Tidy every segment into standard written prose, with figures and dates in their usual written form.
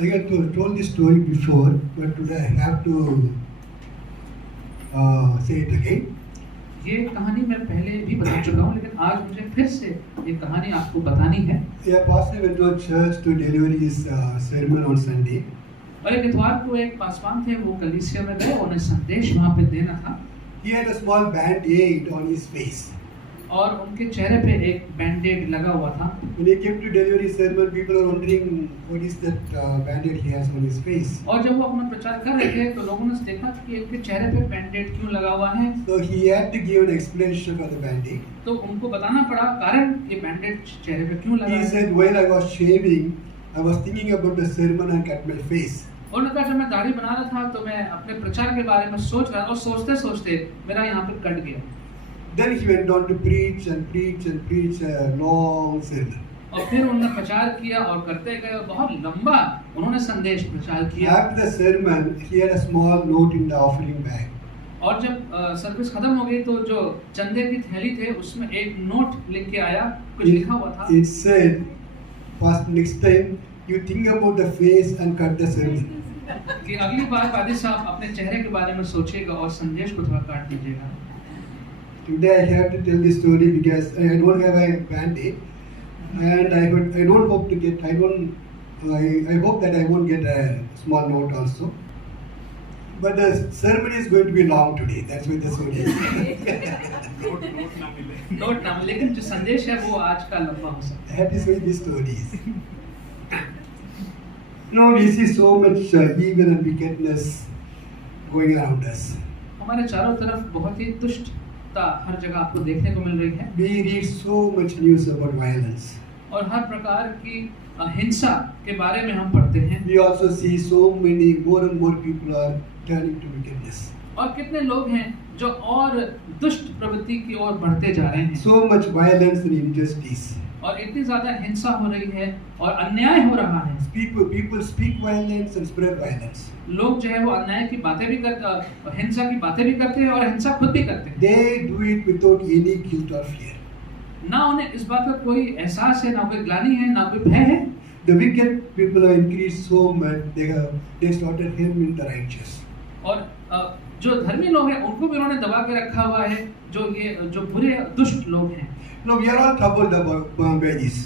I had told this story before, but today I have to say it again. ये कहानी मैं पहले भी बता चुका हूँ, लेकिन आज मुझे फिर से ये कहानी आपको बतानी है। Yeah, pastor went to church to deliver his sermon on Sunday. और एक इतवार को एक पासवान थे, वो कलीसिया में गए, उन्हें संदेश वहाँ पे देना था। He had a small band-aid on his face. और उनके चेहरे पे एक बैंडेड लगा हुआ था। When he came to deliver his sermon, people are wondering what is that band-aid he has on his face. और जब वो अपना प्रचार कर रहे थे, तो लोगों ने देखा कि इनके चेहरे पे बैंडेड क्यों लगा हुआ है। So he had to give an explanation for the band-aid. तो उनको बताना पड़ा कारण ये बैंडेड चेहरे पे क्यों लगा है। He said, while I was shaving, I was thinking about the sermon and cut my face. उन्होंने कहा जब मैं दाढ़ी बना रहा था तो मैं अपने प्रचार के बारे में सोच रहा था और सोचते सोचते मेरा यहाँ पे कट गया। Then he went on to preach and preach and preach a long sermon. और फिर उन्होंने प्रचार किया और करते गए और बहुत लंबा उन्होंने संदेश प्रचार किया। After the sermon, he had a small note in the offering bag. और जब सर्विस खत्म हो गई तो जो चंदे की थैली थे उसमें एक नोट लिख के आया, कुछ लिखा हुआ था। It said, "Pastor, next time you think about the face and cut the sermon." कि अगली बार पादी साहब अपने चेहरे के बारे में सोचिएगा और संदेश को थोड़ा काट दीजिएगा। Today I have to tell this story because I don't have a band-aid, and I don't hope to get. I hope that I won't get a small note also. But the sermon is going to be long today. That's what the story is. Note ना, लेकिन जो संदेश है वो आज का लंबा हो सकता है। That is why this story is. No, we see so much evil and wickedness going around us. हमारे चारों तरफ बहुत ही दुष्टता हर जगह आपको देखने को मिल रही है। We read so much news about violence. और हर प्रकार की हिंसा के बारे में हम पढ़ते हैं। We also see so many more and more people are turning to wickedness. और कितने लोग हैं जो और दुष्ट प्रवृत्ति की ओर बढ़ते जा रहे हैं। So much violence and injustice. और इतनी ज्यादा हिंसा हो रही है और अन्याय हो रहा है। People speak violence and spread violence. लोग जो है वो अन्याय की बातें भी करते, हिंसा की बातें भी करते हैं और हिंसा खुद भी करते हैं। They do it without any guilt or fear. ना उन्हें इस बात का कोई एहसास है, ना कोई ग्लानि है, ना कोई भय है। The wicked people have increased so much. They started hymning the righteous. और जो धर्मी लोग हैं उनको भी उन्होंने दबा के रखा हुआ है, जो बुरे दुष्ट लोग हैं। No, we are all troubled by this.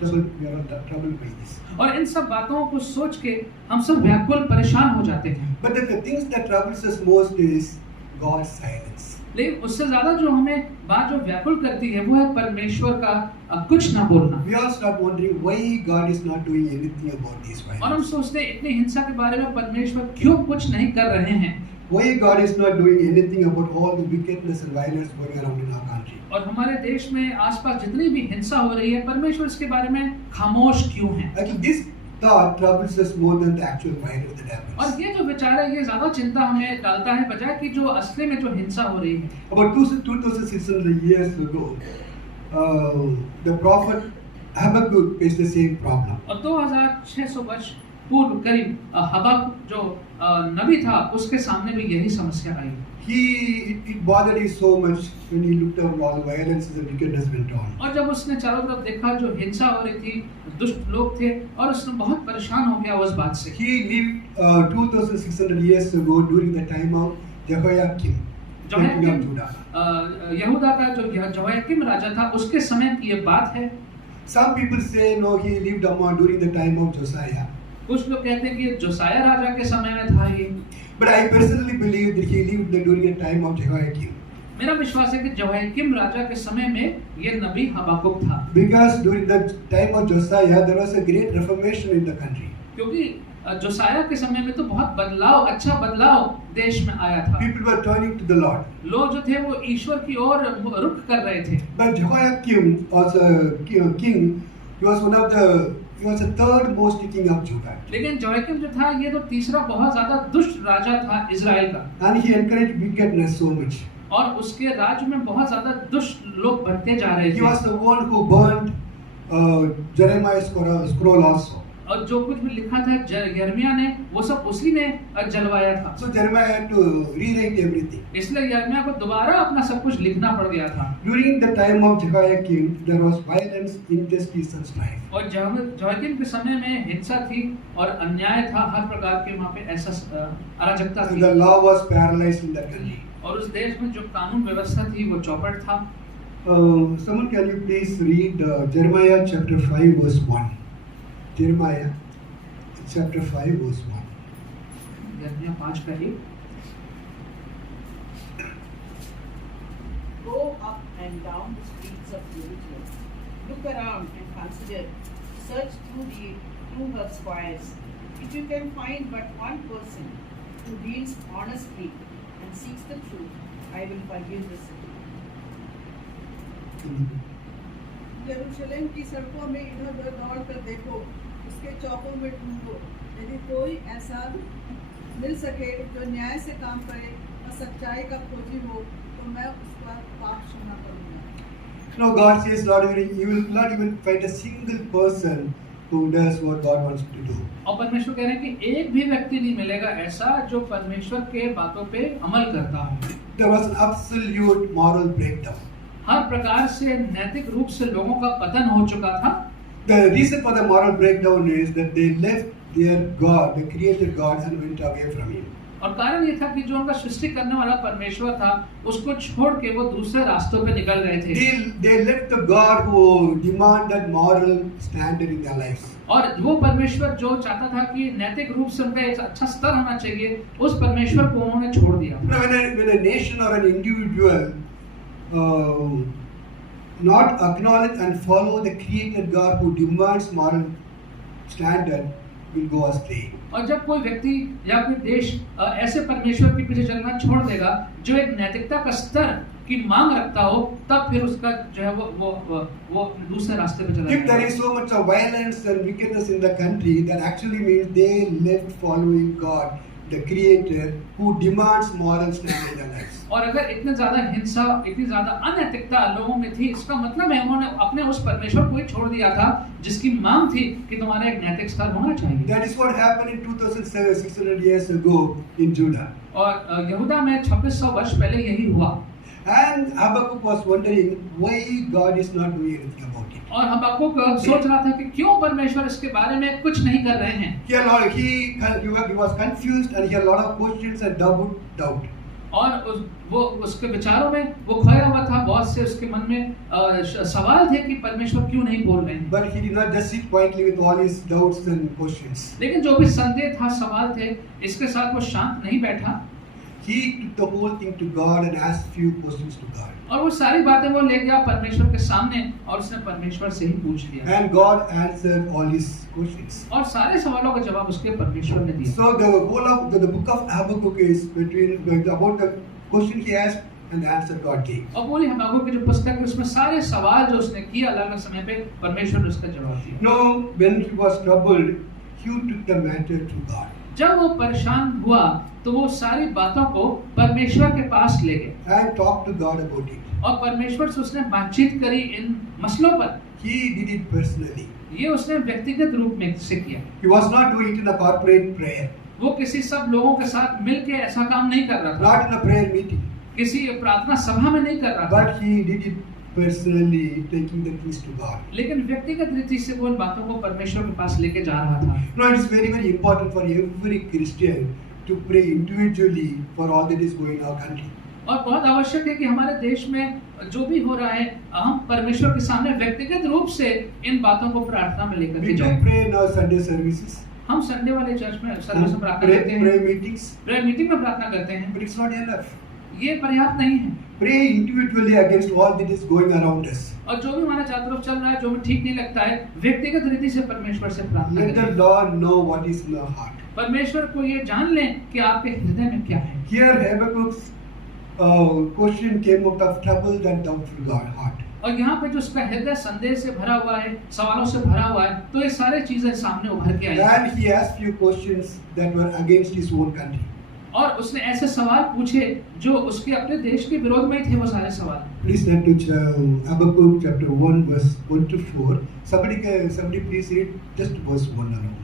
We are all troubled by this. और इन सब बातों को सोच के हम सब व्याकुल परेशान हो जाते हैं। But the things that troubles us most is God's silence. लेकिन उससे ज्यादा जो हमें बात जो व्याकुल करती है वो है परमेश्वर का कुछ ना बोलना। We all start wondering why God is not doing anything about this violence. और हम सोचते हैं इतनी हिंसा के बारे में परमेश्वर क्यों कुछ नहीं कर रहे हैं। Why God is not doing anything about all the wickedness and violence going around in our country. और हमारे देश में आसपास जितनी भी हिंसा हो रही है, परमेश्वर इसके बारे में खामोश क्यों है। I think this thought troubles us more than the actual violence that happens. और ये जो विचार है ये ज्यादा चिंता हमें डालता है बजाय कि जो असली में जो हिंसा हो रही है। About 2600 years ago, the prophet Habakkuk faced the same problem. और 2600 वर्ष पूर्व करीब हबक्कुक जो नबी था उसके सामने भी यही समस्या आई। It bothered him so much when he looked at all the violence and the wickedness went on. और जब उसने चारों तरफ देखा जो हिंसा हो रही थी, दुष्ट लोग थे और उसने बहुत परेशान हो गया उस बात से। He lived 2600 years ago during the time of Jehoiakim, king of Judah. यहूदा का जो jehoiakim राजा था उसके समय की ये बात है। Some people say no, he lived during the time of Josiah. कुछ लोग कहते हैं कि जोसाया राजा के समय में था ये। But I personally believe that he lived during the time of Jehoiakim. मेरा विश्वास है कि jehoiakim राजा के समय में ये नबी हबक्कुक था। Because during the time of Josiah there was a great reformation in the country. क्योंकि जोसाया के समय में तो बहुत बदलाव, अच्छा बदलाव देश में आया था। People were turning to the Lord. लोग जो थे वो ईश्वर की ओर रुख कर रहे थे। But Jehoiakim was a king. He was the third most king of Judah. लेकिन जोयाकिम जो था ये तो तीसरा बहुत ज्यादा दुष्ट राजा था इजराइल का। And he encouraged wickedness so much. और उसके राज्य में बहुत ज्यादा दुष्ट लोग बनते जा रहे थे। He was the one who burned Jeremiah's scroll also. और जो कुछ भी लिखा था यिर्मयाह ने वो सब उसी ने जलवाया था। So Jeremiah had to rewrite everything. इसलिए यिर्मयाह को दोबारा अपना सब कुछ लिखना पड़ गया था। During the time of Jehoiakim, there was violence, injustice, and strife. और जोआकीम के समय में हिंसा थी और अन्याय था, हर प्रकार के वहाँ पे ऐसा अराजकता थी। The law was paralyzed in that country. और उस देश में जो कानून व्यवस्था थी वो चौपट था। Someone can you please read Jeremiah chapter 5 verse 1. Jeremiah chapter 5 verse 1. यिर्मयाह 5 का 1। Go up and down the streets of Jerusalem. Look around and consider. Search through her squares. If you can find but one person who deals honestly and seeks the truth, I will forgive the city. यरूशलेम की सड़कों में इधर उधर दौड़ कर देखो, उसके चौकों में ढूंढो, यदि कोई ऐसा मिल सके जो न्याय से काम करे और सच्चाई का खोजी हो, तो मैं उसका पाप क्षमा करूंगा। No, God says, Lord, you will not even find a single person who does what God wants to do. और परमेश्वर कह रहे हैं कि एक भी व्यक्ति नहीं मिलेगा ऐसा जो परमेश्वर के बातों पे अमल करता हो। There was an absolute moral breakdown. हर प्रकार से नैतिक रूप से लोगों का पतन हो चुका था। The reason for the moral breakdown is that they left their God, the creator God, and went away from Him. और कारण ये था कि जो उनका सृष्टि करने वाला परमेश्वर था उसको छोड़ के वो दूसरे रास्तों पे निकल रहे थे। They left the God who demanded moral standard in their lives. और वो परमेश्वर जो चाहता था कि नैतिक रूप से उनका एक अच्छा स्तर होना चाहिए, उस परमेश्वर को उन्होंने छोड़ दिया। When a nation or an individual not acknowledge and follow the created God who demands moral standard will go astray. और जब कोई व्यक्ति या कोई देश ऐसे परमेश्वर के पीछे चलना छोड़ देगा जो एक नैतिकता का स्तर की मांग रखता हो, तब फिर उसका जो है वो दूसरे रास्ते पे चला जाएगा। If there is so much of violence and wickedness in the country, that actually means they left following God, the creator who demands moral standard in their lives. और अगर इतने ज्यादा हिंसा, इतनी ज्यादा अनैतिकता लोगों में थी, इसका मतलब है उन्होंने अपने उस परमेश्वर को ही छोड़ दिया था जिसकी मांग थी कि तुम्हारा एक नैतिक स्तर होना चाहिए। That is what happened in 2600 years ago in Judah. और यहूदा में 2600 वर्ष पहले यही हुआ। And Habakkuk was wondering why God is not doing anything about it. और हबक्कुक सोच रहा था कि क्यों परमेश्वर इसके बारे में कुछ नहीं कर रहे हैं। He was confused and he had a lot of questions and doubt. और वो उसके विचारों में वो खोया हुआ था, बहुत से उसके मन में सवाल थे कि परमेश्वर क्यों नहीं बोल रहे हैं। But he did not just sit quietly with all his doubts and questions. लेकिन जो भी संदेह था, सवाल थे, इसके साथ वो शांत नहीं बैठा। He took the whole thing to God and asked few questions to God. और वो सारी बातें वो ले गया परमेश्वर के सामने और उसने परमेश्वर से ही पूछ लिया। And God answered all his questions. और सारे सवालों का जवाब उसके परमेश्वर ने दिया। So the whole of the book of Habakkuk is about the question he asked and the answer God gave. और पूरी हबक्कुक की जो पुस्तक है उसमें सारे सवाल जो उसने किए अलग-अलग समय पे परमेश्वर ने उसका जवाब दिया। No, when he was troubled, he took the matter to God. जब वो परेशान हुआ तो वो सारी बातों को परमेश्वर के पास ले गए And talked to God about it. और परमेश्वर से उसने बातचीत करी इन मसलों पर। He did it personally. ये उसने व्यक्तिगत रूप में से किया। He was not doing it in a corporate prayer. वो किसी सब लोगों के साथ मिलके ऐसा काम नहीं कर रहा था। Not in a prayer meeting. किसी प्रार्थना सभा में नहीं कर रहा था। But he did it personally, taking the things to God. लेकिन व्यक्तिगत रीति से वो इन बातों को परमेश्वर के पास लेके जा रहा था। No, it is very important for every Christian to pray individually for all that is going in our country. और बहुत आवश्यक है कि हमारे देश में जो भी हो रहा है हम परमेश्वर के सामने व्यक्तिगत रूप से इन बातों को प्रार्थना में लेकर के We do जाएं। pray in our Sunday services. हम संडे वाले चर्च में सर्विस में प्रार्थना करते हैं, Pray meetings. प्रेयर मीटिंग में प्रार्थना करते हैं, But it's not enough. ये पर्याप्त नहीं है। Pray individually against all that is going around us. और जो भी हमारे चारों तरफ चल रहा है, जो भी ठीक नहीं लगता है, व्यक्तिगत रीति से परमेश्वर से प्रार्थना Let the करें। Lord know what is in our heart. परमेश्वर को ये जान लें कि आपके हृदय में क्या है। Here Habakkuk's question came out of troubled and doubtful heart. और यहाँ पे जो उसका हृदय संदेह से भरा हुआ है, सवालों से भरा हुआ है, तो ये सारी चीजें सामने उभर के आई। And he asked few questions that were against his own country. और उसने ऐसे सवाल पूछे जो उसके अपने देश के विरोध में ही थे वो सारे सवाल। Please turn to Habakkuk chapter 1 verse 1 to 4. Somebody please read just verse 1 alone.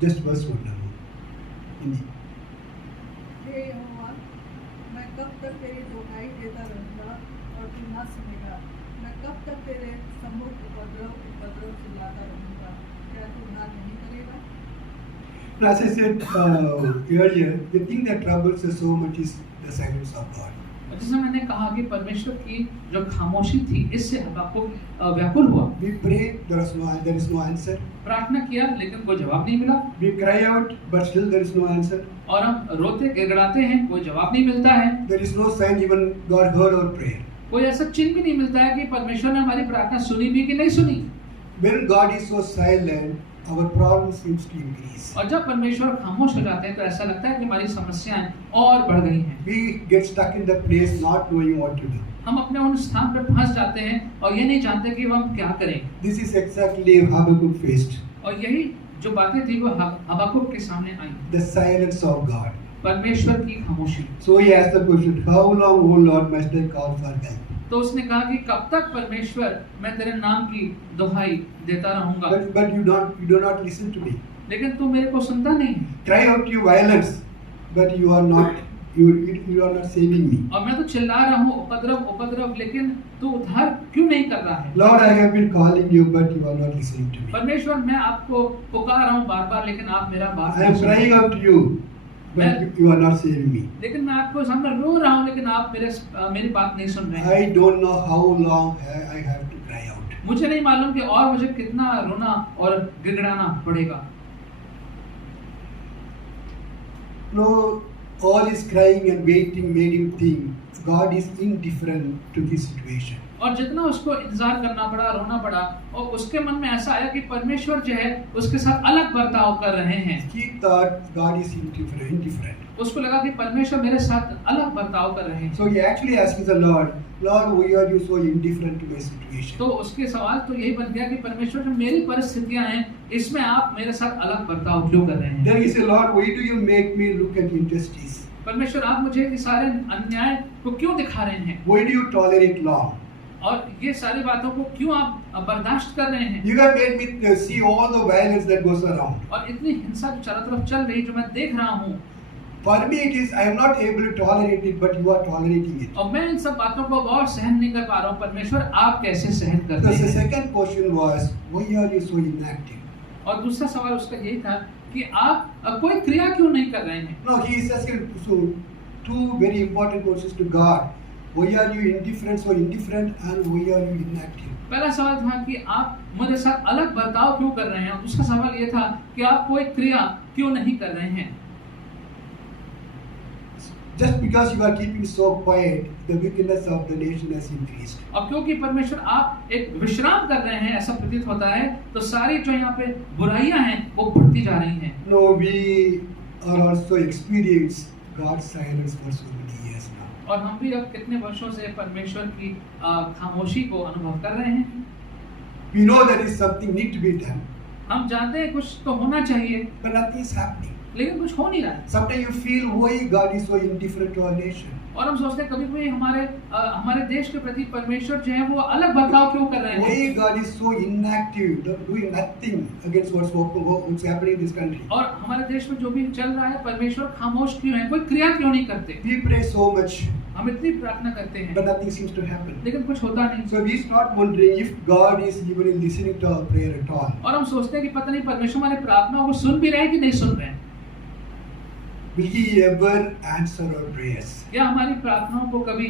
Just verse 1 alone. Hindi. हे यहोवा, मैं कब तक तेरी दुहाई देता रहूँगा और तू ना सुनेगा? मैं कब तक तेरे सम्मुख उपद्रव चिल्लाता रहूँगा? क्या तू ना नहीं करेगा? Now, as I said earlier, the thing that troubles us so much is the silence of God. जैसे मैंने कहा कि परमेश्वर की जो खामोशी थी इससे हबाकुक व्याकुल हुआ। We pray, there is no answer. प्रार्थना किया लेकिन कोई जवाब नहीं मिला। We cry out, but still there is no answer. और हम रोते गिड़गिड़ाते हैं, कोई जवाब नहीं मिलता है। There is no sign even God heard our prayer. कोई ऐसा चिन्ह भी नहीं मिलता है कि परमेश्वर ने हमारी प्रार्थना सुनी भी कि नहीं सुनी। When God is so silent, our problem seems to increase. और जब परमेश्वर खामोश हो जाते हैं तो ऐसा लगता है कि हमारी समस्याएं और बढ़ गई हैं। We get stuck in the place not knowing what to do. हम अपने उन स्थान पर फंस जाते हैं और ये नहीं जानते कि हम क्या करें। This is exactly Habakkuk faced. और यही जो बातें थी वो हबाकुक के सामने आई। The silence of God. परमेश्वर की खामोशी। So he asked the question, how long, O Lord, must I call for help? तो उसने कहा कि कब तक परमेश्वर मैं तेरे नाम की दुहाई देता रहूंगा। But you do not listen to me. लेकिन तू मेरे को सुनता नहीं। Cry out to violence, but you are not saving me. और मैं तो चिल्ला रहा हूँ उपद्रव, लेकिन तू उद्धार क्यों नहीं कर रहा है? Lord, I have been calling you, but you are not listening to me. परमेश्वर मैं आपको पुकार रहा हूँ बार-बार, लेकिन आप मेरा बात I am crying out to you, but you are not saving me. लेकिन मैं आपको सामने रो रहा हूँ, लेकिन आप मेरी बात नहीं सुन रहे हैं। I don't know how long I have to cry out. मुझे नहीं मालूम कि और मुझे कितना रोना और गिड़गिड़ाना पड़ेगा। No, all his crying and waiting made him think God is indifferent to his situation. और जितना उसको इंतजार करना पड़ा, रोना पड़ा, और उसके मन में ऐसा आया कि परमेश्वर जो है उसके साथ अलग बर्ताव कर रहे हैं। He thought God is indifferent. उसको लगा कि परमेश्वर मेरे साथ अलग बर्ताव कर रहे हैं। So he actually asked the Lord, why are you so indifferent to my situation? तो उसके सवाल तो यही बन गया कि परमेश्वर जो मेरी परिस्थितियां हैं इसमें आप मेरे साथ अलग बर्ताव क्यों कर रहे हैं? Then he said, Lord, why do you make me look at injustice? परमेश्वर आप मुझे ये सारे अन्याय को क्यों दिखा रहे हैं? Why do you tolerate law? और ये सारी बातों को क्यों आप बर्दाश्त कर रहे हैं? You have made me see all the violence that goes around. और इतनी हिंसा जो चारों तरफ चल रही जो मैं देख रहा हूँ। For me it is I am not able to tolerate it, but you are tolerating it. और मैं इन सब बातों को और सहन नहीं कर पा रहा हूँ। परमेश्वर आप कैसे सहन करते हैं? The second question was, why are you so inactive? और दूसरा सवाल उसका यही था कि आप कोई क्रिया क्यों नहीं कर रहे हैं? No, he is asking two very important questions to God. Why are you indifferent and why are you inactive? पहला सवाल था कि आप मेरे साथ अलग बर्ताव क्यों कर रहे हैं, और दूसरा सवाल ये था कि आप कोई क्रिया क्यों नहीं कर रहे हैं? Just because you are keeping so quiet, the wickedness of the nation has increased. और क्योंकि परमेश्वर आप एक विश्राम कर रहे हैं ऐसा प्रतीत होता है, तो सारी जो यहाँ पे बुराइयां हैं वो बढ़ती जा रही हैं। No, we are also experienced God's silence for so many years now. और हम भी अब कितने वर्षों से परमेश्वर की खामोशी को अनुभव कर रहे हैं। We know that is something need to be done. हम जानते हैं कुछ तो होना चाहिए, But nothing is happening. लेकिन कुछ हो नहीं रहा है। Sometimes you feel why God is so indifferent to our nation. और हम सोचते हैं कभी-कभी हमारे देश के प्रति परमेश्वर जो है वो अलग बर्ताव क्यों कर रहे हैं? Why God is so inactive, doing nothing against what's happening in this country. और हमारे देश में जो भी चल रहा है परमेश्वर खामोश क्यों है, कोई क्रिया क्यों नहीं करते? We pray so much, हम इतनी प्रार्थना करते हैं, but nothing seems to happen. लेकिन कुछ होता नहीं। So we start wondering if God is even listening to our prayer at all. और हम सोचते हैं कि पता नहीं परमेश्वर हमारी प्रार्थनाओं को सुन भी रहे हैं कि नहीं सुन रहे हैं। Will He ever answer our prayers? क्या हमारी प्रार्थनाओं को कभी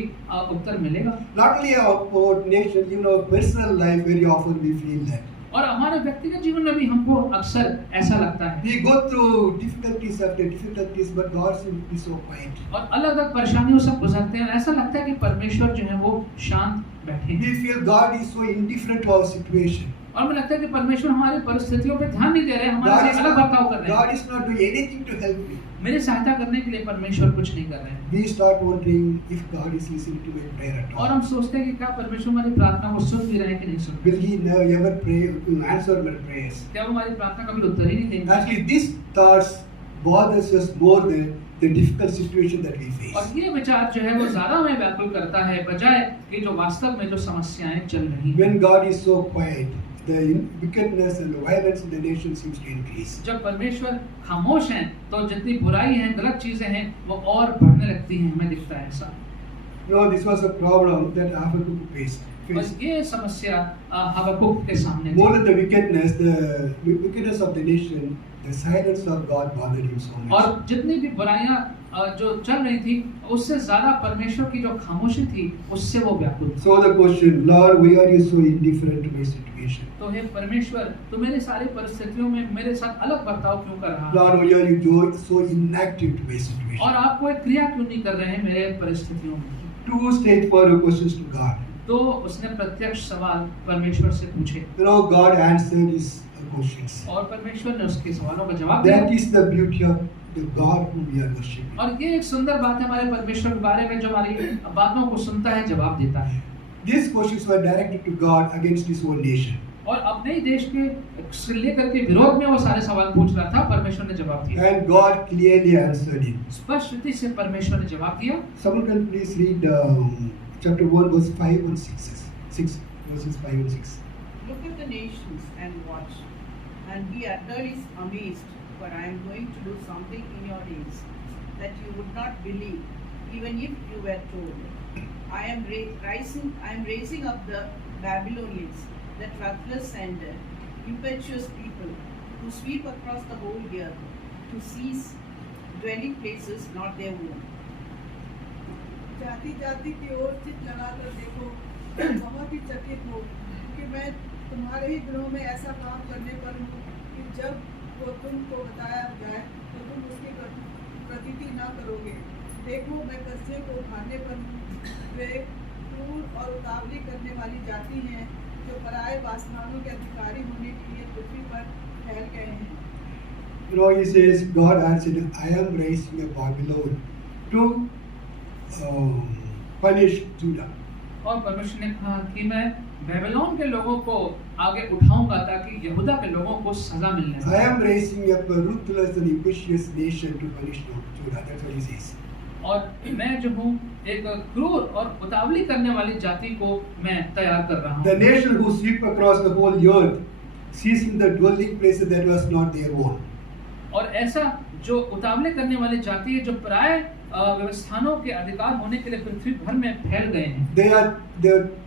उत्तर मिलेगा? Not only our nation, even our personal life, very often we feel that. और हमारे व्यक्तिगत जीवन में भी हमको अक्सर ऐसा लगता है। We go through difficulties after difficulties, but God seems to be so quiet. और अलग अलग परेशानियों से गुजरते हैं, ऐसा लगता है कि परमेश्वर जो है वो शांत बैठे हैं। We feel God is so indifferent to our situation. और मुझे लगता है कि परमेश्वर हमारी परिस्थितियों पे ध्यान नहीं दे रहे हैं, हमारे साथ अलग बर्ताव कर रहे हैं। God is not doing anything to help me. मेरी सहायता करने के लिए परमेश्वर कुछ नहीं कर रहे हैं। We start wondering if God is listening to my prayer at और all. हम सोचते हैं कि क्या परमेश्वर हमारी प्रार्थना को सुन भी रहे हैं कि नहीं सुन Will He never pray, answer my prayers? क्या वो हमारी प्रार्थना का भी उत्तर ही नहीं देंगे? Actually, these thoughts bothers us more than the difficult situation that we face. और ये विचार जो है वो ज्यादा हमें व्याकुल करता है बजाय कि जो वास्तव में जो समस्याएं चल रही हैं। When God is so quiet, the wickedness and the violence in the nation seems to increase. जब परमेश्वर खामोश हैं तो जितनी बुराई है, गलत चीजें हैं, वो और बढ़ने लगती हैं, हमें दिखता है ऐसा। You know, this was a problem that Habakkuk faced. और ये समस्या हबक्कुक के सामने थी। More than the wickedness of the nation, the silence of God bothered him so much. और जितनी भी बुराइयां जो चल रही थी, उससे ज्यादा परमेश्वर की जो खामोशी थी, उससे वो व्याकुल था। So the question, Lord, why are you so indifferent to my situation? तो हे परमेश्वर, तू मेरी सारी परिस्थितियों में मेरे साथ अलग बर्ताव क्यों कर रहा है? Lord, why are you so inactive to my situation? और आप कोई क्रिया क्यों नहीं कर रहे हैं मेरे परिस्थितियों में? Two straightforward questions to God. तो उसने प्रत्यक्ष सवाल परमेश्वर से पूछे You know, God answered his questions. और परमेश्वर ने उसके सवालों का जवाब दिया। That is the beauty of the God whom we are worshiping. और ये एक सुंदर बात है हमारे परमेश्वर के बारे में, जो हमारी बातों को सुनता है, जवाब देता है। These questions were directed to God against his own nation. और अपने ही देश के लेकर के विरोध में वो सारे सवाल पूछ रहा था, परमेश्वर ने जवाब दिया। And God clearly answered him. स्पष्ट रीति से परमेश्वर ने जवाब दिया। Someone can please read chapter 1 verse 5 and 6 verses 5 and 6. Look at the nations and watch, and be utterly amazed, for I am going to do something in your days that you would not believe, even if you were told. I am raising up the Babylonians, the truthless and impetuous people, who sweep across the whole earth, to seize dwelling places not their own. जाति जाति की ओर चित लगाकर देखो, बहुत ही चकित हो, क्योंकि मैं तुम्हारे ही दिनों में ऐसा काम करने पर हूँ कि जब वो तुमको बताया जाए तो तुम उसकी प्रतीति न करोगे। देखो, मैं कस्बे को उठाने पर हूँ। वे क्रूर और उतावली करने वाली जाति हैं, जो पराये वासनाओं के अधिकारी होने के लिए पृथ्वी पर फैल गए हैं। You know, he says, God answered, I am raising a Babylon to punish Judah. और परमेश्वर ने कहा कि मैं बेबीलोन के लोगों को आगे उठाऊंगा ताकि यहूदा के लोगों को सजा मिलने I am raising up a ruthless and impetuous nation to punish Judah. That's what he says. और मैं जो हूँ एक क्रूर और उतावली करने वाली जाति को मैं तैयार कर रहा हूँ। The nation who sweep across the whole earth, seizing the dwelling places that was not their own. और ऐसा जो उतावले करने वाली जाति है, जो पराये व्यवस्थानों के अधिकार होने के लिए पृथ्वी भर में फैल गए हैं। They are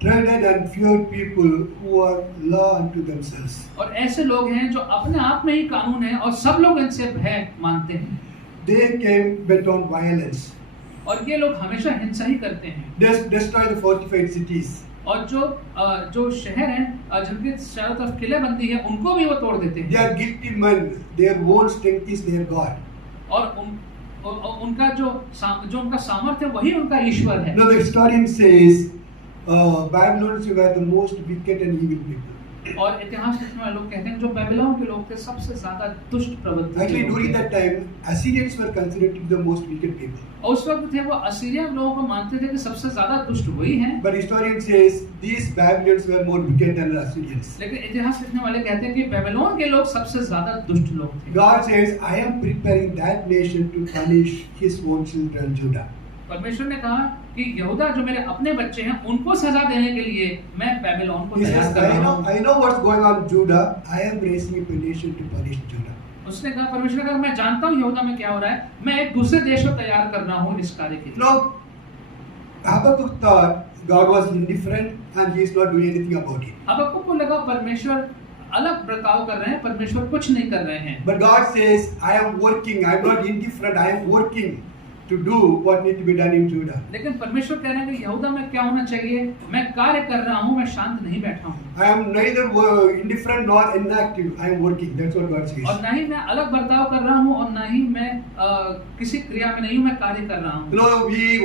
dreaded and feared people who are law unto themselves. और ऐसे लोग हैं जो अपने आप में ही कानून है और सब लोग इनसे भय मानते हैं। They came bent on violence. और ये लोग हमेशा हिंसा ही करते हैं। They destroy the fortified cities. और जो शहर हैं जिनके चारों तरफ किलेबंदी है, उनको भी वो तोड़ देते हैं। They are guilty men. Their own strength is their God. और उनका जो उनका सामर्थ्य है, वही उनका ईश्वर है। Now the historian says Babylonians were the most wicked and evil people. और इतिहास लिखने वाले लोग कहते हैं जो बेबीलोन के लोग थे सबसे ज्यादा दुष्ट प्रवृत्ति। Actually, during that time, Assyrians were considered to be the most wicked people. और उस वक्त थे वो असीरिया लोगों को मानते थे कि सबसे ज्यादा दुष्ट वही हैं। But historian says these Babylonians were more wicked than the Assyrians. लेकिन इतिहास लिखने वाले कहते हैं कि बेबीलोन के लोग सबसे ज्यादा दुष्ट लोग थे। God says, I am preparing that nation to punish his own children, Judah. परमेश्वर ने कहा कि यहूदा जो मेरे अपने बच्चे हैं, उनको सजा देने के लिए मैं बेबीलोन को He तैयार says, कर रहा हूँ। I know what's going on, Judah. I am raising up a nation to punish Judah. उसने कहा, परमेश्वर ने कहा, मैं जानता हूँ यहूदा में क्या हो रहा है, मैं एक दूसरे देश को तैयार कर रहा हूँ इस कार्य के लिए। Now, Habakkuk thought God was indifferent and he is not doing anything about it. हबक्कुक को लगा परमेश्वर अलग बर्ताव कर रहे हैं, परमेश्वर कुछ नहीं कर रहे हैं। But God says, I am working. I am not indifferent. I am working to do what need to be done in Judah. लेकिन परमेश्वर कह रहे हैं कि यहूदा में क्या होना चाहिए, मैं कार्य कर रहा हूँ, मैं शांत नहीं बैठा हूँ। I am neither indifferent nor inactive. I am working. That's what God says. और ना ही मैं अलग बर्ताव कर रहा हूँ और ना ही मैं किसी क्रिया में नहीं हूँ, मैं कार्य कर रहा हूँ। You know,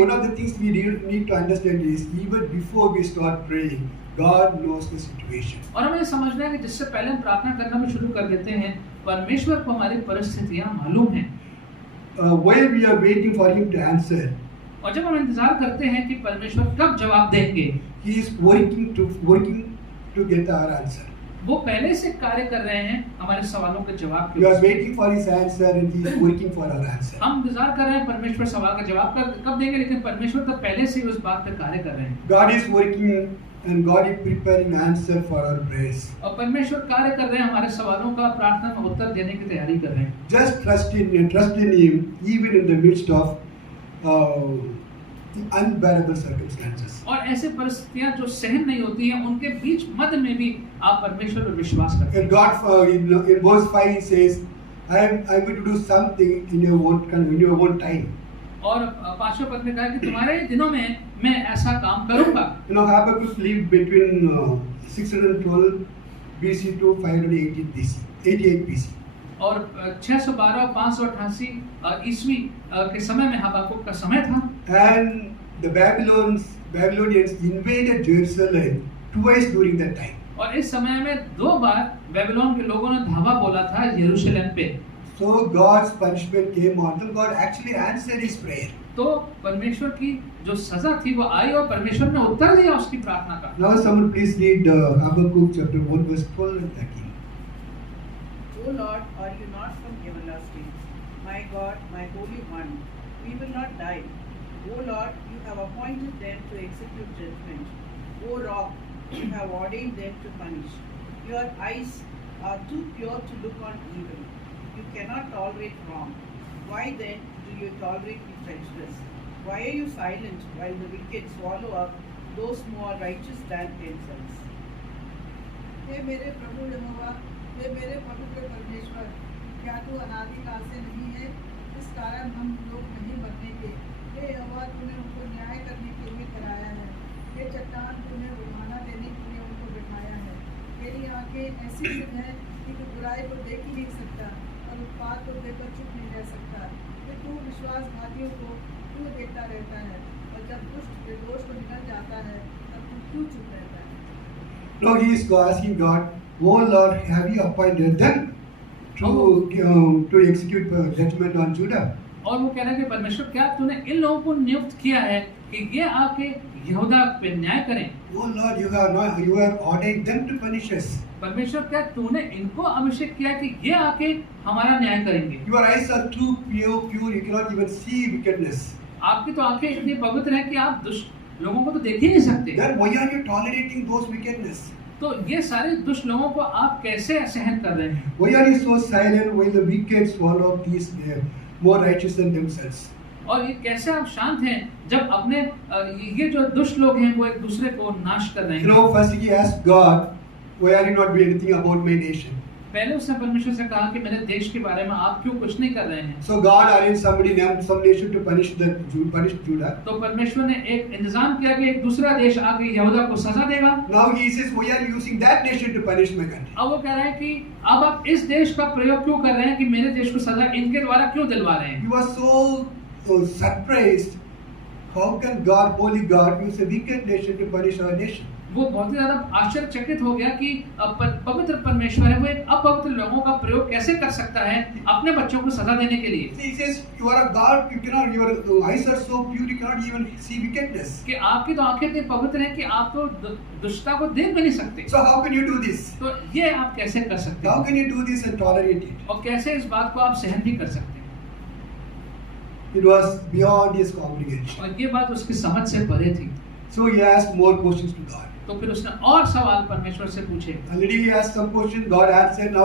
one of the things we need to understand is even before we start praying, God knows the situation. और हमें ये समझना है कि जिससे पहले हम प्रार्थना करना भी शुरू कर देते हैं, परमेश्वर को हमारी परिस्थितियाँ मालूम हैं। While we are waiting for Him to answer, और जब हम इंतजार करते हैं कि परमेश्वर कब जवाब देंगे, He is working to get our answer. वो पहले से कार्य कर रहे हैं हमारे सवालों के जवाब के We are लिए। waiting for His answer and He is working for our answer. हम इंतजार कर रहे हैं परमेश्वर सवाल का जवाब कब देंगे, लेकिन परमेश्वर तो पहले से ही उस बात पे कार्य कर रहे हैं। God is working and God is preparing answer for our prayers. और परमेश्वर कार्य कर रहे हैं, हमारे सवालों का प्रार्थना में उत्तर देने की तैयारी कर रहे हैं। Just trust in Him even in the midst of unbearable circumstances. और ऐसे परिस्थितियां जो सहन नहीं होती हैं, उनके बीच मध्य में भी आप परमेश्वर पर विश्वास करते हैं। And God, in verse 5, He says, I'm going to do something in your own time. और पांचवें पद में कहा कि तुम्हारे दिनों में मैं ऐसा काम करूंगा। You know, Habakkuk lived between 612 BC to 588 BC. और 612 और 588 ईस्वी के समय में हबाकुक का समय था। And the Babylonians invaded Jerusalem twice during that time. और इस समय में 2 बार बेबीलोन के लोगों ने धावा बोला था यरूशलेम पे। So God's punishment came on them. God actually answered his prayer. तो परमेश्वर की जो सजा थी वो आई और परमेश्वर ने उत्तर दिया उसकी प्रार्थना का। Now someone please read Habakkuk chapter 1 verse 12 and 13. O Lord, are you not from everlasting? My God, my Holy One, we will not die. O Lord, you have appointed them to execute judgment. O Rock, you have ordained them to punish. Your eyes are too pure to look on evil. You cannot tolerate wrong. Why then do you tolerate the treacherous? Why are you silent while the wicked swallow up those who are righteous than themselves? हे मेरे प्रभु यहोवा, हे मेरे पवित्र परमेश्वर, क्या तू अनादि काल से नहीं है? इस कारण हम लोग नहीं मरने। हे यहोवा, तूने उनको न्याय करने के लिए कराया है। हे चट्टान, तूने उड़ाना देने के लिए उनको बिठाया है। तेरी आंखें ऐसी शुद्ध हैं कि तू बुराई को देख ही नहीं सकता और उत्पात को देखकर चुप नहीं रह सकता। कि तू विश्वासघातियों को क्यों देखता रहता है, और जब दुष्ट निर्दोष को निकल जाता है तब तू क्यों चुप रहता है? Now he is asking God, Oh Lord, have you appointed them to execute judgment on Judah? और वो कह रहे हैं कि परमेश्वर, क्या तूने इन लोगों को नियुक्त किया है कि ये आके यहूदा पे न्याय करें? Oh Lord, you have ordained them to punish us. परमेश्वर, क्या तूने इनको अभिषेक किया कि ये आके हमारा न्याय करेंगे? Your eyes are too pure, you cannot even see wickedness. आपकी तो आंखें इतनी पवित्र हैं कि आप दुष्ट लोगों को तो देख ही नहीं सकते। Then why are you tolerating those wickedness? तो ये सारे दुष्ट लोगों को आप कैसे सहन कर रहे हैं? Why are you so silent while the wicked swallow up these more righteous than themselves? और ये कैसे आप शांत हैं जब अपने ये जो दुष्ट लोग हैं वो एक दूसरे को नाश कर रहे You हैं? know, first he asked God, why are you not doing anything about my nation? पहले उसने परमेश्वर से कहा कि मेरे देश के बारे में आप क्यों कुछ नहीं कर रहे हैं? So God arranged some nation to punish Judah. तो परमेश्वर ने एक इंतजाम किया कि एक दूसरा देश आके यहूदा को सजा देगा। Now he says, why are you using that nation to punish my country? अब वो कह रहे हैं कि अब आप इस देश का प्रयोग क्यों कर रहे हैं कि मेरे देश को सजा इनके द्वारा क्यों दिलवा रहे हैं? He was so surprised. How can God, holy God, use a wicked nation to punish our nation? वो बहुत ही ज्यादा आश्चर्यचकित हो गया कि पवित्र परमेश्वर है वो एक अपवित्र लोगों का प्रयोग कैसे कर सकता है अपने बच्चों को सजा देने के लिए? He says, you are a God, your eyes are so pure, you cannot even see wickedness. कि आपकी तो आंखें इतनी पवित्र हैं कि आप तो दुष्टता को देख भी नहीं सकते। So how can you do this? तो ये आप कैसे कर सकते How हैं? can you do this and tolerate it? और कैसे इस बात को आप सहन भी कर सकते हैं? It was beyond his comprehension. और ये बात उसकी समझ से परे थी। So he asked more questions to God. तो फिर उसने और सवाल परमेश्वर से पूछे। Already he asked some questions, God answered. Now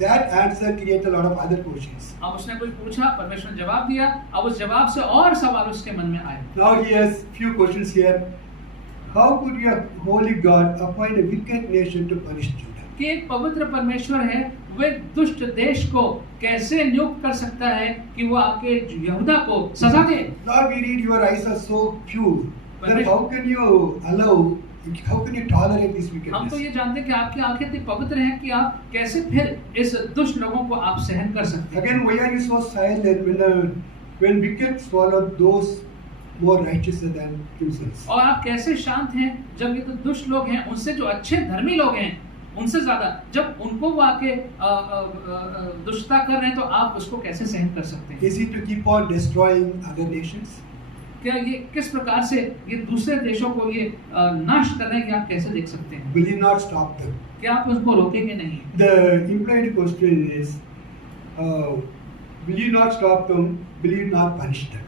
that answer creates a lot of other questions. अब उसने कुछ पूछा, परमेश्वर ने जवाब दिया, अब उस जवाब से और सवाल उसके मन में आए। Now he has few questions here. How could your holy God appoint a wicked nation to punish Judah? कि एक पवित्र परमेश्वर है, वे दुष्ट देश को कैसे नियुक्त कर सकता है कि वो आके यहूदा को सजा दे। Lord, we read your eyes are so pure. Then Permission- how can you allow? How can you tolerate this हम wickedness? तो ये जानते हैं कि आपकी आंखें इतनी पवित्र हैं कि आप कैसे फिर इस दुष्ट लोगों को आप सहन कर सकते हैं। Again, why are you so silent when wicked swallow those more righteous than themselves? और आप कैसे शांत हैं जब ये तो दुष्ट लोग हैं, उनसे जो अच्छे धर्मी लोग हैं उनसे ज्यादा जब उनको वो आके दुष्टता कर रहे हैं तो आप उसको कैसे सहन कर सकते हैं? Is it to keep on destroying other nations? क्या ये किस प्रकार से ये दूसरे देशों को ये नाश कर रहे हैं कि आप कैसे देख सकते हैं? Will you not stop them? क्या आप उनको रोकेंगे नहीं? The implied question is, will you not stop them? Will you not punish them?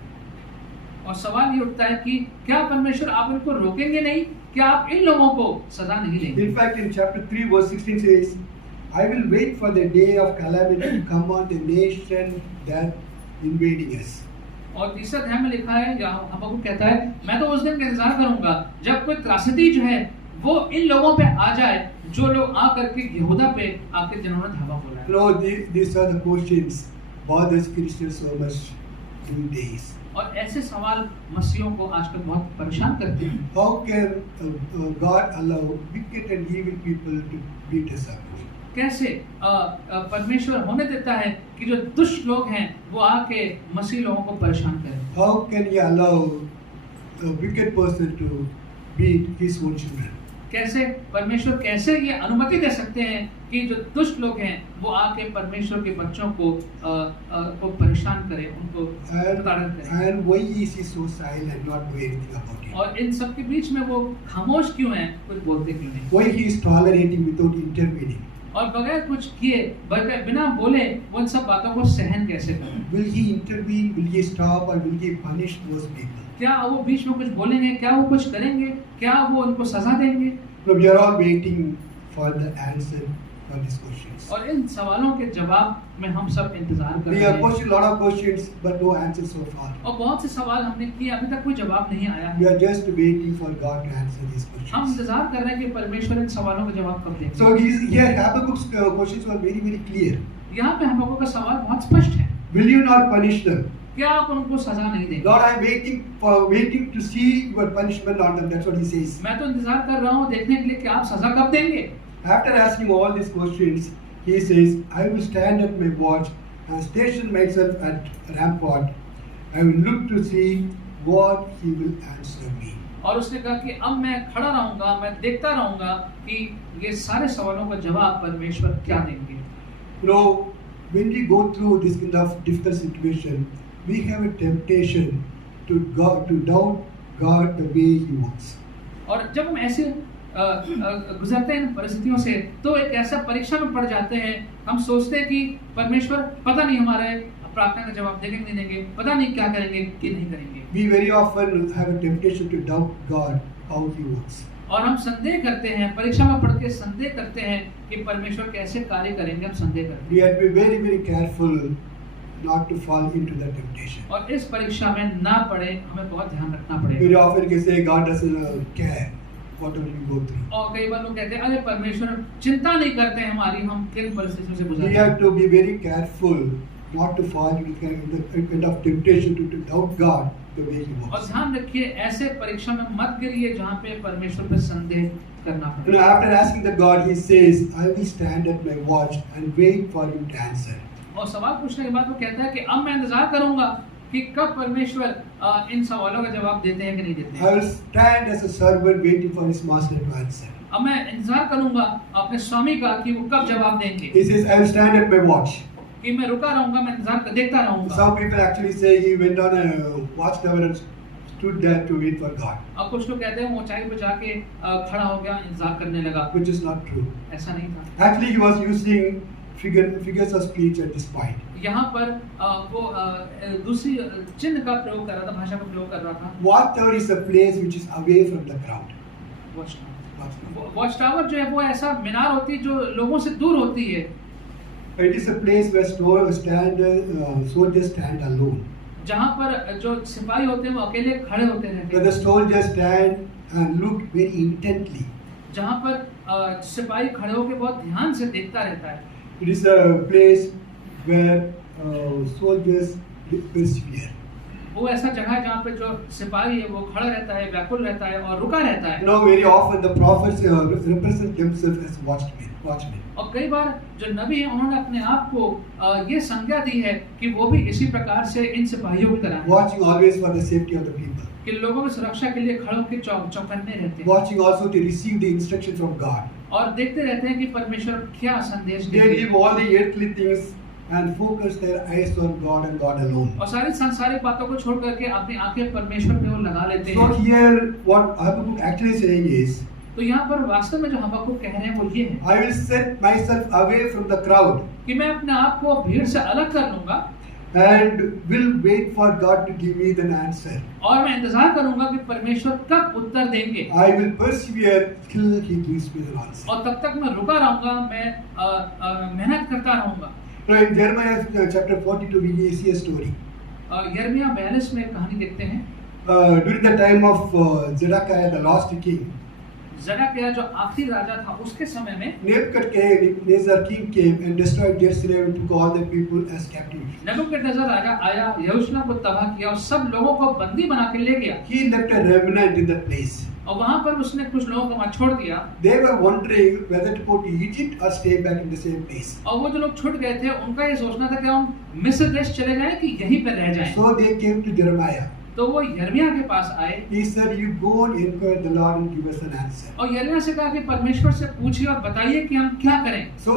और सवाल ये उठता है कि क्या परमेश्वर आप इनको रोकेंगे नहीं? क्या आप इन लोगों को सजा नहीं देंगे? In fact, in chapter 3, verse 16 says, I will wait for the day of calamity to come on the nation that invading us. और तीसरा अध्याय में लिखा है या हमको कहता है मैं तो उस दिन का इंतजार करूंगा जब कोई त्रासदी जो है वो इन लोगों पे आ जाए जो लोग आ करके यहूदा पे आके जिन्होंने धावा बोला है। No, these are the questions bothers Christians so much these days. और ऐसे सवाल मसीहों को आजकल बहुत परेशान करते हैं। How can God allow wicked and evil people to beat us up? कैसे परमेश्वर होने देता है कि जो दुष्ट लोग हैं वो आके मसीह लोगों को परेशान करें? How can He allow a wicked person to beat his own children? कैसे परमेश्वर कैसे ये अनुमति दे सकते हैं कि जो दुष्ट लोग हैं वो आके परमेश्वर के बच्चों को परेशान करें, उनको प्रताड़ित करें? And why is He so silent, not doing anything about it? और इन सब के बीच में वो खामोश क्यों हैं, कुछ बोलते क्यों नहीं? Why He is tolerating without intervening? और बगैर कुछ किए बिना बोले वो इन सब बातों को सहन कैसे करें? Will He intervene? Will He stop? Or will He punish those people? क्या वो बीच में कुछ बोलेंगे? क्या वो कुछ करेंगे? क्या वो उनको सजा देंगे? No, we are all waiting for the answer for these questions. और इन सवालों के जवाब में हम सब इंतजार कर We रहे have हैं। questioned a lot of questions, but no answer so far. और बहुत से सवाल हमने किए, अभी तक कोई जवाब नहीं आया। We are just waiting for God to answer these हम questions. इंतजार कर रहे हैं कि परमेश्वर इन सवालों का जवाब कब देंगे। So here Habakkuk's questions were very, very clear. यहाँ पे हम लोगों का सवाल बहुत स्पष्ट है। Will you not punish them? क्या आप उनको सजा नहीं देंगे? Lord, I am waiting to see your punishment on them. That's what he says. मैं तो इंतजार कर रहा हूँ देखने के लिए कि आप सजा कब देंगे। After asking all these questions, he says, I will stand at my watch and station myself at rampart. I will look to see what he will answer me. और उसने कहा कि अब मैं खड़ा रहूंगा, मैं देखता रहूंगा कि ये सारे सवालों का जवाब परमेश्वर क्या देंगे। You know, when we go through this kind of difficult situation, we have a temptation to doubt God the way He works. और जब हम ऐसे गुजरते हैं इन परिस्थितियों से तो एक ऐसा परीक्षा में पड़ जाते हैं, हम सोचते हैं कि परमेश्वर पता नहीं हमारे प्रार्थना का जवाब देंगे नहीं देंगे, पता नहीं क्या करेंगे कि नहीं करेंगे। We very often have a temptation to doubt God how He works. और हम संदेह करते हैं, परीक्षा में पढ़ के संदेह करते हैं कि परमेश्वर कैसे कार्य करेंगे, हम संदेह करते हैं। We have to be very, very careful not to fall into that temptation. और इस परीक्षा में ना पड़े, हमें बहुत ध्यान रखना पड़ेगा। Very often we say God doesn't care whatever we go through. और कई बार लोग कहते हैं अरे परमेश्वर चिंता नहीं करते हैं हमारी, हम किन परिस्थितियों से We गुजरते have हैं। to be very careful not to fall into the kind of temptation to doubt God the way He और works. ध्यान रखिए ऐसे परीक्षा में मत गिरिए जहाँ पे परमेश्वर पे संदेह करना You पड़े। know, after asking the God, He says, I will stand at my watch and wait for you to answer. और सवाल पूछने के बाद वो कहता है कि अब मैं इंतजार करूंगा कि कब परमेश्वर इन सवालों का जवाब देते हैं कि नहीं देते I हैं। will stand as a servant waiting for his master to answer. अब मैं इंतजार करूंगा अपने स्वामी का कि वो कब जवाब देंगे, He says, I will stand at my watch. कि मैं रुका रहूंगा, मैं इंतजार देखता रहूंगा। Some people actually say he went on a watchtower and stood there to wait for God, अब कुछ लोग कहते हैं वो ऊंचाई पे जाके खड़ा हो गया, इंतजार करने लगा। which is not true. ऐसा नहीं था। Actually, he was using figures of speech at this point. यहाँ पर वो दूसरी चिन्ह का प्रयोग कर रहा था, भाषा का प्रयोग कर रहा था। Watchtower is a place which is away from the crowd. Watch tower, Watchtower. Watch tower जो है वो ऐसा मीनार होती है जो लोगों से दूर होती है। It is a place where soldiers stand alone. जहाँ पर जो सिपाही होते हैं वो अकेले खड़े होते रहते Where हैं। the soldiers stand and look very intently. जहाँ पर सिपाही खड़े होकर बहुत ध्यान से देखता रहता है। It is a place where soldiers persevere. वो ऐसा जगह है जहाँ पे जो सिपाही है वो खड़ा रहता है, व्याकुल रहता है और रुका रहता है। You know, very often the prophets represent themselves as watchmen. और कई बार जो नबी हैं उन्होंने अपने आप को ये संज्ञा दी है कि वो भी इसी प्रकार से इन सिपाहियों की तरह हैं, Watching always for the safety of the people. कि लोगों की सुरक्षा के लिए खड़ों के चौकन्ने रहते हैं Watching also to receive the instruction from God. और देखते रहते हैं कि परमेश्वर क्या संदेश They देंगे। leave all the earthly things and focus their eyes on God and God alone. और सारी सांसारिक बातों को छोड़ करके अपनी आंखें परमेश्वर पे वो लगा लेते So हैं। here what Habakkuk actually saying is, तो यहाँ पर वास्तव में जो हबक्कुक कह रहे हैं वो ये है I will set myself away from the crowd कि मैं अपने आप को भीड़ से अलग कर लूंगा and will wait for God to give me the answer. और मैं इंतजार करूंगा कि परमेश्वर कब उत्तर देंगे I will persevere till He gives me the answer. और तब तक मैं रुका रहूंगा, मैं मेहनत करता रहूंगा। Now in Jeremiah chapter 42 we see a story. यिर्मयाह 42 में एक कहानी देखते हैं। During the time of Zedekiah, the last king, ज़ेदेकिय्याह जो आखिरी राजा था उसके समय में Nebuchadnezzar king came and destroyed Jerusalem and took all the people as captives. नबूकदनेस्सर राजा आया, यरूशलेम को तबाह किया और सब लोगों को बंदी बना के ले गया He left a remnant in that place. और वहां पर उसने कुछ लोगों को वहां छोड़ दिया They were wondering whether to go to Egypt or stay back in the same place. और वो जो लोग छूट गए थे उनका ये सोचना था कि हम मिस्र देश चले जाएं कि यहीं पर रह जाएं। So they came to Jeremiah. तो वो यिर्मयाह के पास आए He said, "You go and inquire the Lord and give us an answer." और यिर्मयाह से कहा कि परमेश्वर से पूछिए और बताइए कि हम क्या करें। So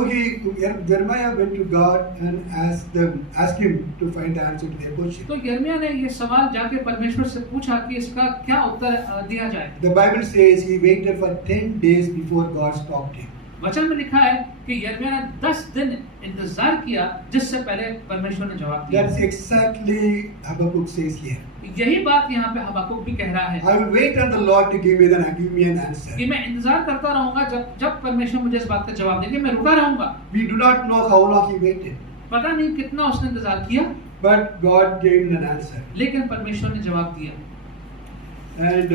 Jeremiah went to God and asked him to find the answer to their question. तो यिर्मयाह ने ये सवाल जाके परमेश्वर से पूछा कि इसका क्या उत्तर दिया जाए। The Bible says he waited for 10 days before God stopped him. वचन में लिखा है कि यिर्मयाह ने 10 दिन इंतजार किया जिससे पहले परमेश्वर ने जवाब दिया। That's exactly Habakkuk says here. यही बात यहाँ पे हबक्कुक भी कह रहा है I will wait on the Lord to give me an answer. कि मैं इंतजार करता रहूंगा जब परमेश्वर मुझे इस बात का जवाब देंगे, मैं रुका रहूंगा। We do not know how long he waited, पता नहीं कितना उसने इंतजार किया, but God gave him an answer. लेकिन परमेश्वर ने जवाब दिया। And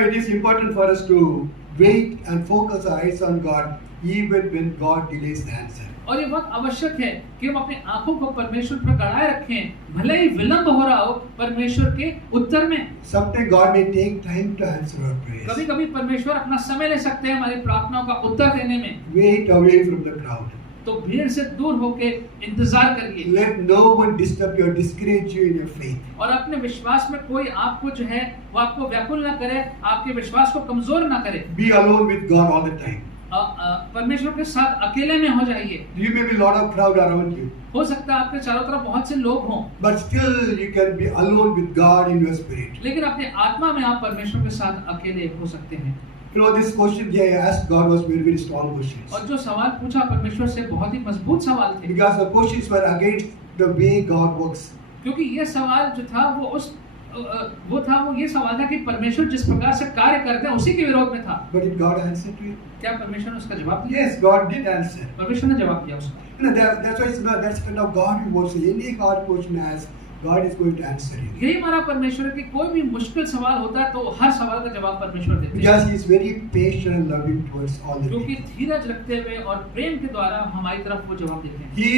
it is important for us to wait and focus our eyes on God even when God delays the answer. और ये बहुत आवश्यक है कि हम अपनी आंखों को परमेश्वर पर गड़ाए रखें, भले ही विलंब हो रहा हो परमेश्वर के उत्तर में। Sometimes God may take time to answer our prayers. कभी-कभी परमेश्वर अपना समय ले सकते हैं हमारी प्रार्थनाओं का उत्तर देने में। Wait away from the crowd. तो भीड़ से दूर होके इंतजार करिए। Let no one disturb you or discourage you in your faith. और अपने विश्वास में कोई आपको जो है वो आपको व्याकुल ना करे, आपके विश्वास को कमजोर ना करे। Be alone with God all the time. परमेश्वर के साथ अकेले में हो जाइए। You may be a lot of crowd around you, हो सकता है आपके चारों तरफ बहुत से लोग हों, but still you can be alone with God in your spirit. लेकिन अपने आत्मा में आप परमेश्वर के साथ अकेले हो सकते हैं। You know, this question I asked God was very, very strong questions. और जो सवाल पूछा परमेश्वर से बहुत ही मजबूत सवाल थे, Because the questions were against the way God works. क्योंकि ये सवाल जो था वो ये सवाल था कि परमेश्वर जिस प्रकार से कार्य करते हैं उसी के विरोध में था। But did God answer to it? क्या परमेश्वर ने उसका जवाब दिया? Yes, God did answer. परमेश्वर ने जवाब दिया उसका। You know, that's why it's not, that's kind of God who works. Any hard question asked, God is going to answer you. यही हमारा परमेश्वर है कि कोई भी मुश्किल सवाल होता है तो हर सवाल का जवाब परमेश्वर देते हैं। Because He is very patient and loving towards all the क्योंकि people. धीरज रखते हुए और प्रेम के द्वारा हमारी तरफ वो जवाब देते हैं। He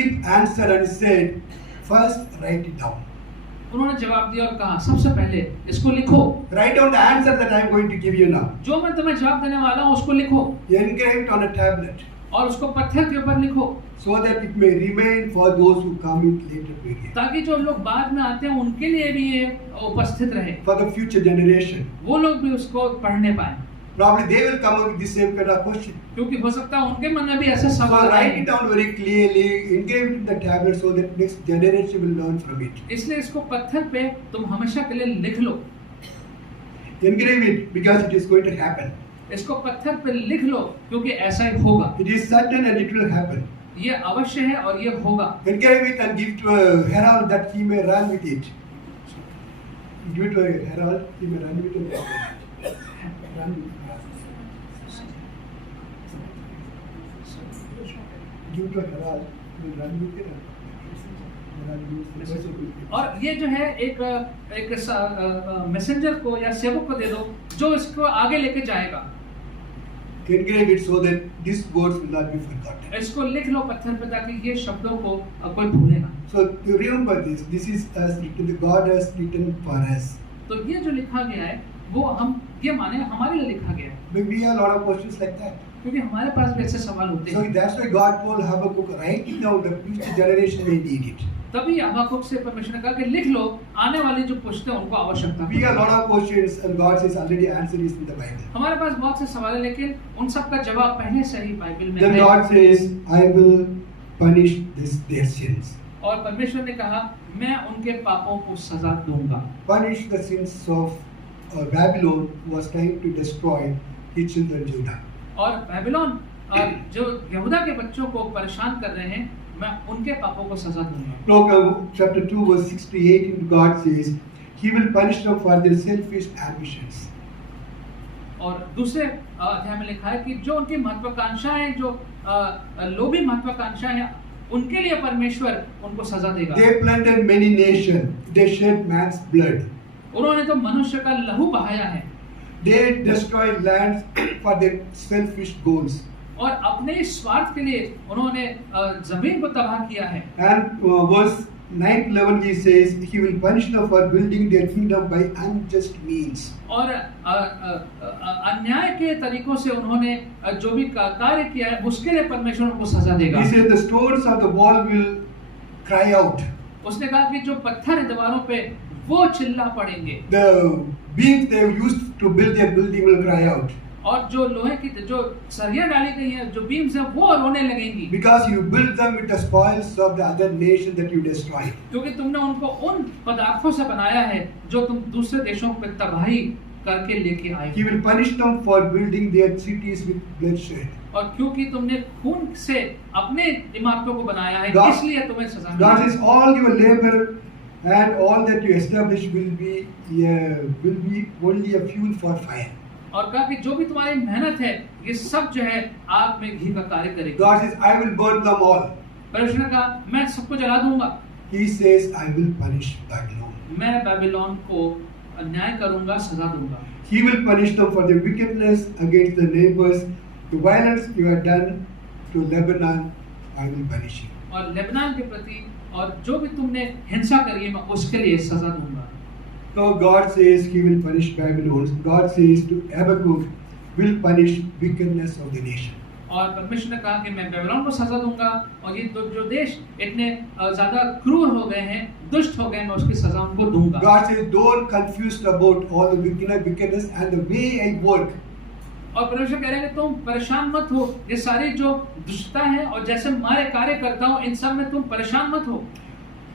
answered and said, first write it down. उन्होंने जवाब दिया और कहा सबसे पहले इसको लिखो। Write down the answer that I am going to give you now. जो मैं तुम्हें जवाब देने वाला हूँ उसको लिखो Engrave it on a tablet, और उसको पत्थर के ऊपर लिखो, so that it may remain for those who come in later period. ताकि जो लोग बाद में आते हैं उनके लिए भी ये उपस्थित रहे, For the future generation. वो लोग भी उसको पढ़ने पाए। Probably they will come up with the same kind of question. क्योंकि हो सकता है उनके मन में भी ऐसे So सवाल write आए। it down very clearly, engrave it in the tablet so that next generation will learn from it. इसलिए इसको पत्थर पे तुम हमेशा के लिए लिख लो। Engrave it because it is going to happen. इसको पत्थर पे लिख लो क्योंकि ऐसा ही होगा। It is certain and it will happen. ये अवश्य है और ये होगा। Engrave it and give to a herald that he may run with it. Give it to a herald, he may run with it. Run with it. Give to a herald, he will run with it. और ये जो है एक messenger को या सेवक को दे दो जो इसको आगे लेके जाएगा। engrave it so that these words will not be forgotten. इसको लिख लो पत्थर पे ताकि ये शब्दों को कोई भूले ना। So you remember this. This is as written, the God has written for us. तो ये जो लिखा गया है वो हम ये माने हमारे लिए लिखा गया है, But we have a lot of questions like that. क्योंकि हमारे पास भी ऐसे सवाल होते So हैं। that's why God told Habakkuk, write it down, the future generation may need it. तभी हबाकुक से परमेश्वर ने कहा कि लिख लो, आने वाली जो पुश्तें उनको आवश्यकता We have a है। lot of questions and God says already answer is in the Bible. हमारे पास बहुत से सवाल है लेकिन उन सब का जवाब पहले से ही बाइबल में Then है। God says, I will punish their sins. और परमेश्वर ने कहा मैं उनके पापों को सजा दूंगा। Punish the sins of Babylon who was trying to destroy his children Judah. और बेबीलोन जो यहूदा के बच्चों को परेशान कर रहे हैं, मैं उनके पापों को सजा दूंगा। Look, chapter 2 verse 6 to 8, God says, He will punish them for their selfish ambitions. और दूसरे अध्याय में लिखा है कि जो उनकी महत्वाकांक्षाएं, जो लोभी महत्वाकांक्षाएं हैं, उनके लिए परमेश्वर उनको सजा देगा। They plundered many nations. They shed man's blood. उन्होंने तो मनुष्य का लहू बहाया है They destroyed lands for their selfish goals. और अपने स्वार्थ के लिए उन्होंने जमीन को तबाह किया है। And verse 9-11 he says, He will punish them for building their kingdom by unjust means. और अन्याय के तरीकों से उन्होंने जो भी कार्य किया है उसके लिए परमेश्वर उनको सजा देगा। He says the stones of the wall will cry out. उसने कहा कि जो पत्थर है दीवारों पे वो चिल्ला पड़ेंगे। The beams they have used to build their building will cry out. और जो लोहे की जो सरिया डाली गई है, जो बीम्स हैं वो रोने लगेंगी। Because you built them with the spoils of the other nation that you destroyed. क्योंकि तुमने उनको उन पदार्थों से बनाया है जो तुम दूसरे देशों पे तबाही करके लेके आए। He will punish them for building their cities with bloodshed. और क्योंकि तुमने खून से अपने इमारतों को बनाया है, God- इसलिए तुम्हें सजा God मिलेगी। says all your labor and all that you establish will be only a fuel for fire. और कहा कि जो भी तुम्हारी मेहनत है ये सब जो है आग में घी का कार्य करेगा। God says, I will burn them all. परमेश्वर ने कहा मैं सबको जला दूंगा। He says, I will punish Babylon. मैं बेबीलोन को अन्याय करूंगा, सजा दूंगा। He will punish them for their wickedness against the neighbors. The violence you have done to Lebanon, I will punish you. और लेबनान के प्रति और जो भी तुमने हिंसा करी है मैं उसके लिए सजा दूंगा। So God says He will punish Babylon. God says to Habakkuk, will punish wickedness of the nation. और परमेश्वर ने कहा कि मैं बेबीलोन को सजा दूंगा और ये जो देश इतने ज्यादा क्रूर हो गए हैं, दुष्ट हो गए, मैं उसकी सजा उनको दूंगा। God says, don't confused about all the wickedness and the way I work. और परमेश्वर कह रहे हैं कि तुम परेशान मत हो, ये सारी जो दुष्टता है और जैसे मारे कार्य करता हूँ इन सब में तुम परेशान मत हो।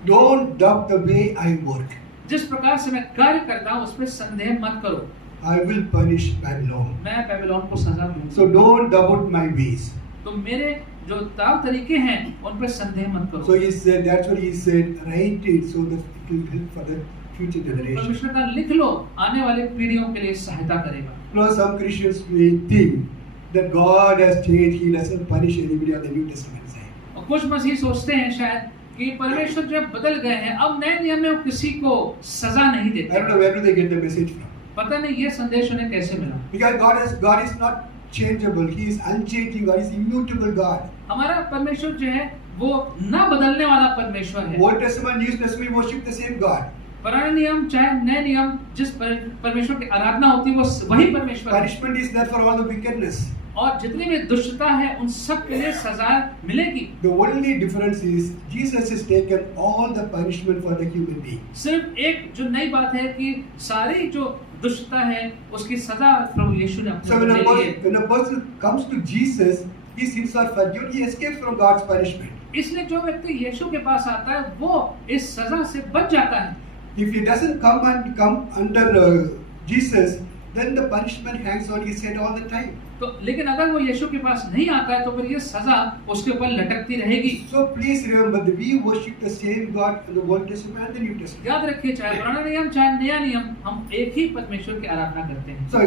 Don't doubt the way I work. जिस प्रकार से मैं कार्य करता हूँ उस पर संदेह मत करो। I will punish Babylon. मैं बेबीलोन को सजा दूंगा। So don't doubt my ways. तो मेरे जो ताव तरीके हैं उन पर संदेह मत करो। So he said, that's what he said, write it so that it will help for the future generation. परमेश्वर का लिख लो, आने वाले पीढ़ियों के लिए सहायता करेगा। You know, some Christians may think that God has changed, He doesn't punish anybody on the New Testament side. और कुछ मसीह सोचते हैं शायद कि परमेश्वर जो बदल गए हैं, अब नए नियम में वो किसी को सजा नहीं I देते। don't know where do they get the message from. पता नहीं ये संदेश उन्हें कैसे मिला। Because God is not changeable, He is unchanging, God is immutable God. हमारा परमेश्वर जो है वो न बदलने वाला परमेश्वर है। Old Testament, New Testament worship the same God. पुराने नियम चाहे नए नियम, जिस परमेश्वर की आराधना होती है वो वही परमेश्वर है। Punishment is there for all the wickedness. और जितनी भी दुष्टता है उन सब के लिए सजा मिलेगी। The only difference is Jesus has taken all the punishment for the human being. सिर्फ एक जो नई बात है कि सारी जो दुष्टता है उसकी सजा प्रभु यीशु ने अपने So ऊपर ले ली है। when a person comes to Jesus, his sins are forgiven, he escapes from God's punishment. इसलिए जो व्यक्ति यीशु के पास आता है वो इस सजा से बच जाता है। If he doesn't come under Jesus, then the punishment hangs on his head all the time. तो लेकिन अगर वो यीशु के पास नहीं आता है तो फिर ये सजा उसके ऊपर लटकती रहेगी। So please remember that we worship the same God in the Old Testament and the New Testament. याद रखिए चाहे पुराना नियम चाहे नया नियम हम एक ही परमेश्वर की आराधना करते हैं। So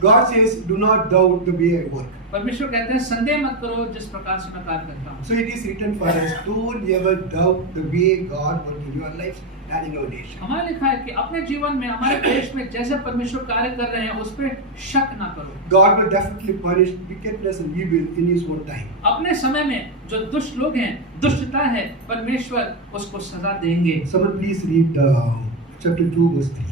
God says, do not doubt the way I work. परमेश्वर कहते हैं संदेह मत करो जिस प्रकार से मैं कार्य करता हूँ। So it is written for us, don't ever doubt the way God works in your lives and in your nation. हमारा लिखा है कि अपने जीवन में हमारे देश में जैसे परमेश्वर कार्य कर रहे हैं उस पर शक ना करो। God will definitely punish wickedness and evil in His own time. अपने समय में जो दुष्ट लोग हैं, दुष्टता है, परमेश्वर उसको सजा देंगे। Someone please read chapter 2 verse 3.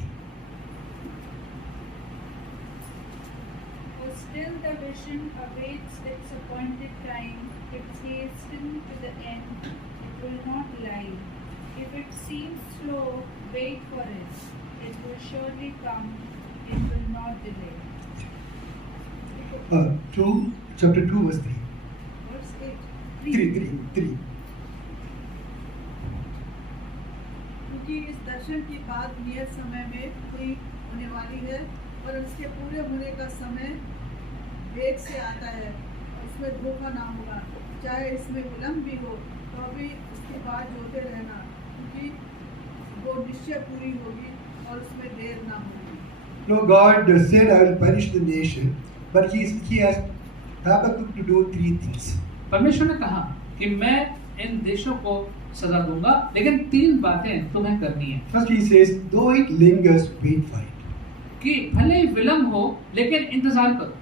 But still the vision awaits its appointed time. It hastens to the end. It will not lie. If it seems slow, wait for it. It will surely come. It will not delay. Chapter 2 verse 3. Verse 8. 3. क्योंकि इस दर्शन की बात नियत समय में पूरी होने वाली है और उसके पूरे होने का समय वेग से आता है और उसमें धोखा ना होगा, चाहे इसमें विलम्ब भी हो तो भी उसकी बात जोते रहना, क्योंकि वो निश्चय पूरी होगी और उसमें देर ना होगी। No, God said, I will punish the nation, but He has Habakkuk to do 3 things. परमेश्वर ने कहा कि मैं इन देशों को सजा दूंगा, लेकिन 3 बातें तुम्हें करनी है। First He says, though it lingers, wait for it. कि भले ही विलम्ब हो लेकिन इंतजार करो।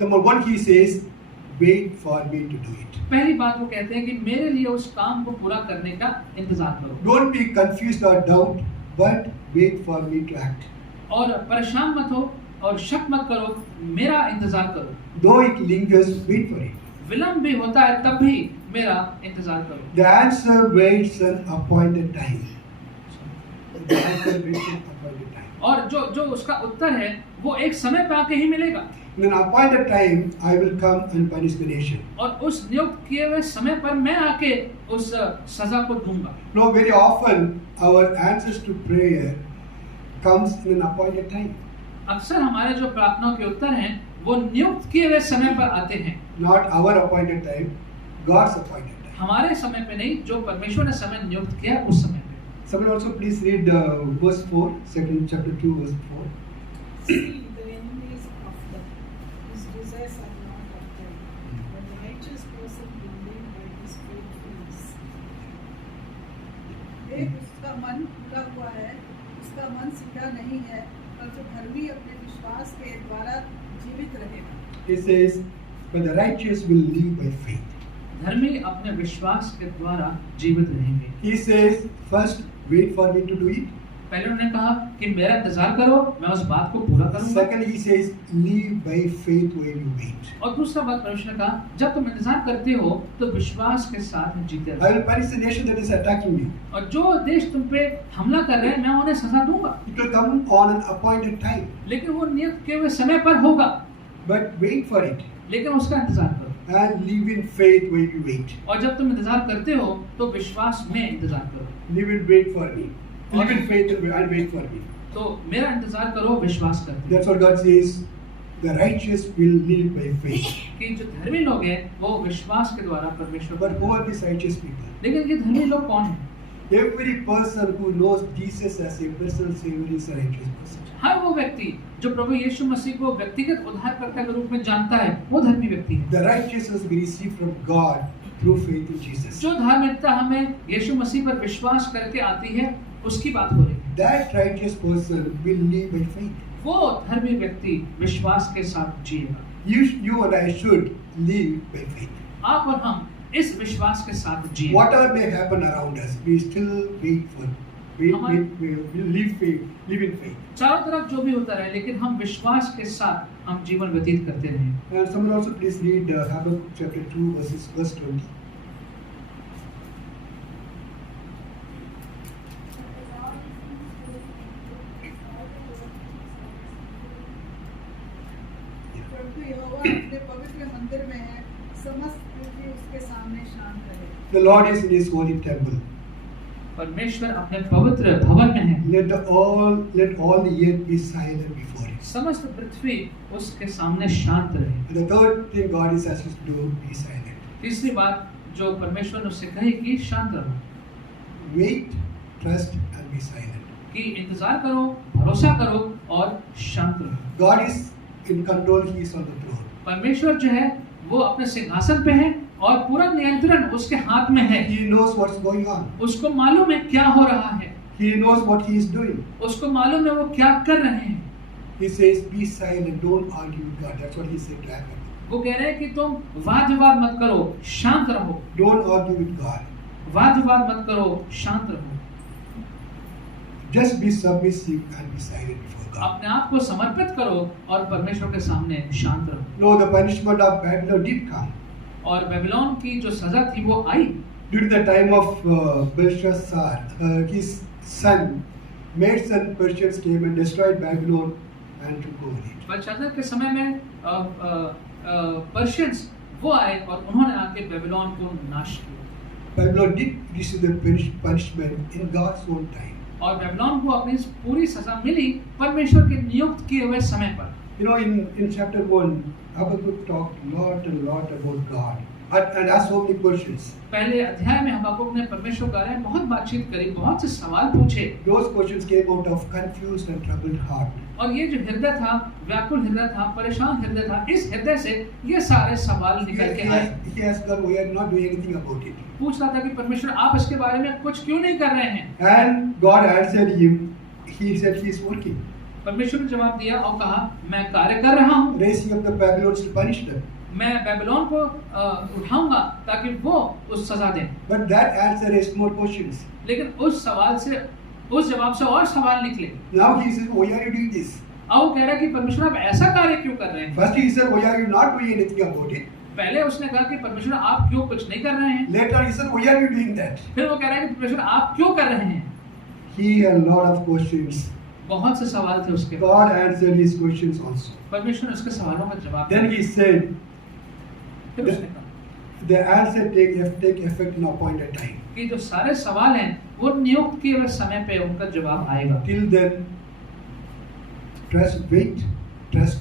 Number 1 He says, wait for me to do it. पहली बात वो कहते हैं कि मेरे लिए उस काम को पूरा करने का इंतजार करो। Don't be confused or doubt, but wait for me to act. और परेशान मत हो और शक मत करो, मेरा इंतजार करो। Though it lingers, wait for it. विलम्ब भी होता है तब भी मेरा इंतजार करो। The answer waits an appointed time. The answer waits an appointed time. और जो उसका उत्तर है वो एक समय पे आके ही मिलेगा। In an appointed time, I will come and punish the nation. और उस नियुक्त किए हुए समय पर मैं आके उस सजा को दूंगा। No, very often our answers to prayer comes in an appointed time. अक्सर हमारे जो प्रार्थनाओं के उत्तर हैं वो नियुक्त किए हुए समय पर आते हैं। Not our appointed time, God's appointed time. हमारे समय पे नहीं, जो परमेश्वर ने समय नियुक्त किया उस समय पे। Someone also please read verse 4, chapter 2 verse 4. See, the enemies of his desires are not of them, but the righteous person will live by his faithfulness. एक उसका मन पूरा हुआ है, उसका मन सीधा नहीं है, पर जो धर्मी अपने विश्वास के द्वारा जीवित रहेगा। He says, but the righteous will live by faith. धर्मी अपने विश्वास के द्वारा जीवित रहेंगे। He says, first wait for me to do it. पहले उन्होंने कहा कि मेरा इंतजार करो, मैं उस बात को पूरा करूंगा। Second, he says, live by faith while you wait. और दूसरा बात परमेश्वर ने कहा, जब तुम इंतजार करते हो तो विश्वास के साथ जीते I रहो। will punish the nation that is attacking you. और जो देश तुम पे हमला कर रहे हैं मैं उन्हें सजा दूंगा, It will come on an appointed time. लेकिन वो नियुक्त किए हुए समय पर होगा। But wait for it लेकिन उसका इंतजार करो। and live in faith while you wait. और जब तुम इंतजार करते हो तो विश्वास में इंतजार करो। Live in faith for me. Live in faith and wait for me. तो मेरा इंतजार करो, विश्वास करते That's what God says. The righteous will live by faith. कि जो धर्मी लोग हैं वो विश्वास के द्वारा परमेश्वर But को। who are these righteous people? लेकिन ये धर्मी लोग कौन हैं? Every person who knows Jesus as a personal savior is a righteous person. हर वो व्यक्ति जो प्रभु यीशु मसीह को व्यक्तिगत उद्धारकर्ता के रूप में जानता है वो धर्मी व्यक्ति है। The righteousness we receive from God through faith in Jesus. जो धार्मिकता हमें यीशु मसीह पर विश्वास करके आती है उसकी बात हो रही है। That righteous person will live by faith. वो धर्मी व्यक्ति विश्वास के साथ जिएगा। You and I should live by faith. आप और हम इस विश्वास के साथ जिए। Whatever may happen around us, we still wait for. We live faith, live in faith. चारों तरफ जो भी होता रहे लेकिन हम विश्वास के साथ हम जीवन व्यतीत करते रहें। And someone also please read Habakkuk chapter 2 verse 20. परंतु यहोवा अपने पवित्र मंदिर में है, समस्त पृथ्वी उसके सामने शांत रहे। The Lord is in His holy temple. परमेश्वर अपने पवित्र भवन में है। Let all the earth be silent before Him. समस्त पृथ्वी उसके सामने शांत रहे। And the third thing God is asking us to do, be silent. तीसरी बात जो परमेश्वर ने उससे कही कि शांत रहो, Wait, trust, and be silent. कि इंतजार करो, भरोसा करो और शांत रहो। God is in control. He is on the throne. परमेश्वर जो है वो अपने सिंहासन पे है और पूरा नियंत्रण उसके हाथ में है। He knows what's going on. उसको मालूम है क्या हो रहा है, He knows what he is doing. उसको मालूम है वो क्या कर रहे हैं। He says, be silent, don't argue with God. That's what he said to Habakkuk. वो कह रहे हैं कि तुम वाद विवाद मत करो, शांत रहो। Don't argue with God. वाद विवाद मत करो, शांत रहो। Just be submissive and be silent before God. अपने आप को समर्पित करो और परमेश्वर के सामने शांत रहो। No, the punishment of Babylon did come. और बेबीलोन की जो सजा थी वो आई। During the time of Belshazzar, his son, made son Persians came and destroyed Babylon and took over it. बेलशास्सर के समय में पर्शियंस वो आए और उन्होंने आके बेबीलोन को नाश किया। Babylon did receive the punishment in God's own time. और बेबीलोन को अपनी पूरी सजा मिली परमेश्वर के नियुक्त किए हुए समय पर। You know, in chapter 1, Habakkuk talked a lot about God and asked so many questions. पहले अध्याय में हबाकुक ने परमेश्वर के बारे में बहुत बातचीत करी, बहुत से सवाल पूछे। Those questions came out of confused and troubled heart. और ये जो हृदय था, व्याकुल हृदय था, परेशान हृदय था, इस हृदय से ये सारे सवाल निकल के आए। He asked God, we are not doing anything about it. पूछ रहा था कि परमेश्वर आप इसके बारे में कुछ क्यों नहीं कर रहे हैं? And God answered him. He said he is working, परमेश्वर ने जवाब दिया और कहा मैं कार्य कर रहा हूँ, raising up the Babylons to punish them. मैं बेबीलोन को उठाऊंगा ताकि वो उस सजा दें। But that answer raised more questions. लेकिन उस सवाल से, उस जवाब से और सवाल निकले। Now he says, why are you doing this? अब वो कह रहा है कि परमेश्वर आप ऐसा कार्य क्यों कर रहे हैं? First he said, why are you not doing anything about it? पहले उसने कहा कि परमेश्वर आप क्यों कुछ नहीं कर रहे हैं? Later he said, why are you doing that? फिर वो कह रहा है कि परमेश्वर आप क्यों कर रहे हैं? He had a lot of questions. बहुत से सवाल थे उसके। God answered his questions also. परमेश्वर ने उसके सवालों का जवाब दिया। Then he said, फिर उसने कहा the answer take effect in appointed time. कि जो सारे सवाल हैं वो नियुक्त किए हुए समय पे उनका जवाब आएगा। Till then, wait, trust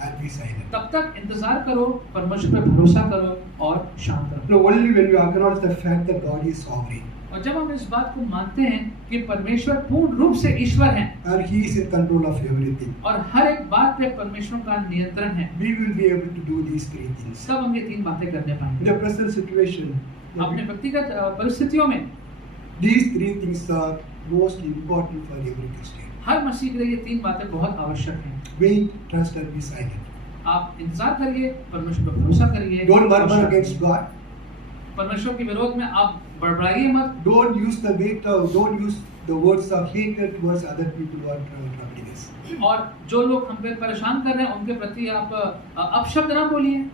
and be silent. तब तक इंतजार करो, परमेश्वर पे भरोसा करो और शांत रहो। No, only when we acknowledge the fact that God is sovereign और जब हम इस बात को मानते हैं कि परमेश्वर पूर्ण रूप से ईश्वर हैं and He is in control of everything, और हर एक बात पे परमेश्वर का नियंत्रण है, we will be able to do these three things. तब हम ये तीन बातें करने In पाएंगे। the present situation, अपने व्यक्तिगत परिस्थितियों में these three things are most important for every Christian. हर मसीह के लिए ये तीन बातें बहुत आवश्यक हैं। Wait, trust and be silent. आप इंतजार करिए, परमेश्वर पर भरोसा करिए। Don't और murmur शांत against रहिए। God. परमेश्वर के विरोध में आप बड़बड़ाइए मत। Don't use the words of hatred towards other people who are troubling us. और जो लोग हम पे परेशान कर रहे हैं उनके प्रति आप अपशब्द ना बोलिए।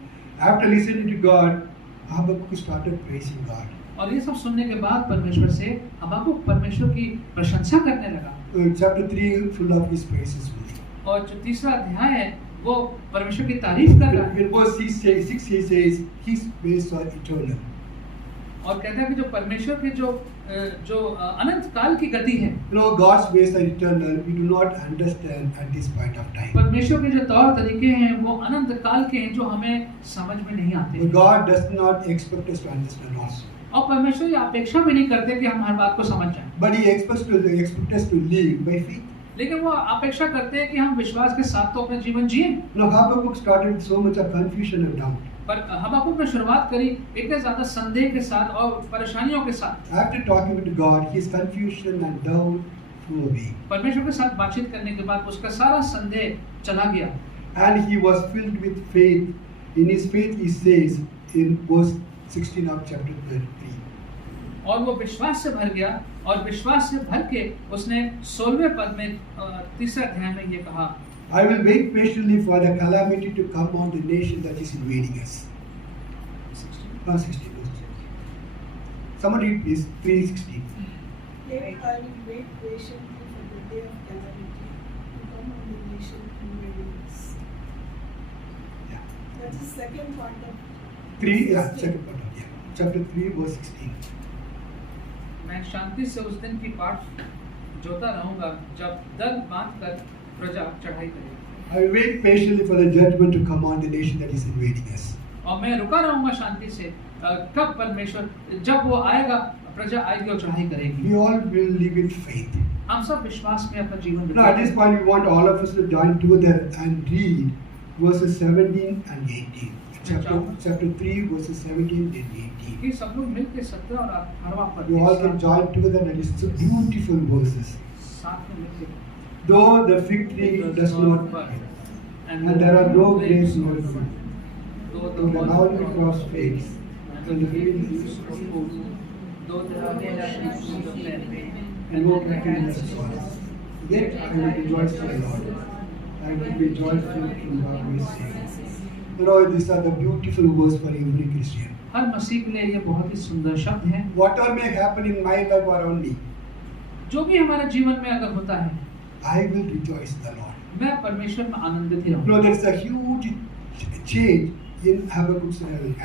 After listening to God, Habakkuk started praising God. और ये सब सुनने के बाद परमेश्वर से हबाकुक परमेश्वर की प्रशंसा करने लगा। Chapter 3 full of His praises. और जो तीसरा अध्याय है वो परमेश्वर की तारीफ कर रहा है। In verse 6 he says, His ways are eternal. और कहता है कि जो परमेश्वर के जो अनंत काल की गति है, You know, God's ways are eternal. We do not understand at this point of time. परमेश्वर के जो तौर तरीके हैं वो अनंत काल के हैं जो हमें समझ में नहीं आते। But God does not expect us to understand also. और परमेश्वर ये अपेक्षा भी नहीं करते कि हम हर बात को समझ जाएं। But He expects us to live by faith. लेकिन वो अपेक्षा करते हैं कि हम विश्वास के साथ तो अपना जीवन जिएं। You know, Habakkuk started with so much of confusion and doubt. पर हबाकुक ने शुरुआत करी इतने ज्यादा संदेह के साथ और परेशानियों के साथ। After talking with God, his confusion and doubt flew away. परमेश्वर के साथ बातचीत करने के बाद उसका सारा संदेह चला गया। And he was filled with faith. In his faith, he says in verse 16 of chapter 3. और वो विश्वास से भर गया और विश्वास से भर के उसने 16वें पद में तीसरे अध्याय में ये कहा, I will wait patiently for the calamity to come on the nation that is invading us. 16. Somebody read please, 3:16. Yet I will wait patiently for the day of calamity to come on the nation invading us. Yeah. That is second part of 3, second part of chapter 3, verse 16. मैं शांति से उस दिन की पाठ जोता रहूंगा जब दल बांध कर प्रजा चढ़ाई करेगी। I will wait patiently for the judgment to come on the nation that is invading us. और मैं रुका रहूंगा शांति से कब परमेश्वर जब वो आएगा, प्रजा आएगी और चढ़ाई करेगी। We all will live in faith. हम सब विश्वास में अपना जीवन Now, at this point, we want all of us to join together and read verses 17 and 18. Chapter 3, verses 17 and 18. कि सब लोग मिलकर 17 और 18वां पद You all can join together and it's so beautiful verses. साथ में मिलकर Though the fig tree does not bud, and there are no grapes in the field, though the olive crops fades, and the field is full, though there are no trees of their way, and no cattle in the soil, yet I will rejoice in the Lord. I will be joyful in God my Savior. You know, these are the beautiful words for every Christian. हर मसीह के लिए ये बहुत ही सुंदर शब्द हैं। Whatever may happen in my life or around me, जो भी हमारे जीवन में अगर होता है, I will rejoice in the Lord. मैं परमेश्वर में आनंदित ही You know, रहूँगा। there is a huge change in Habakkuk's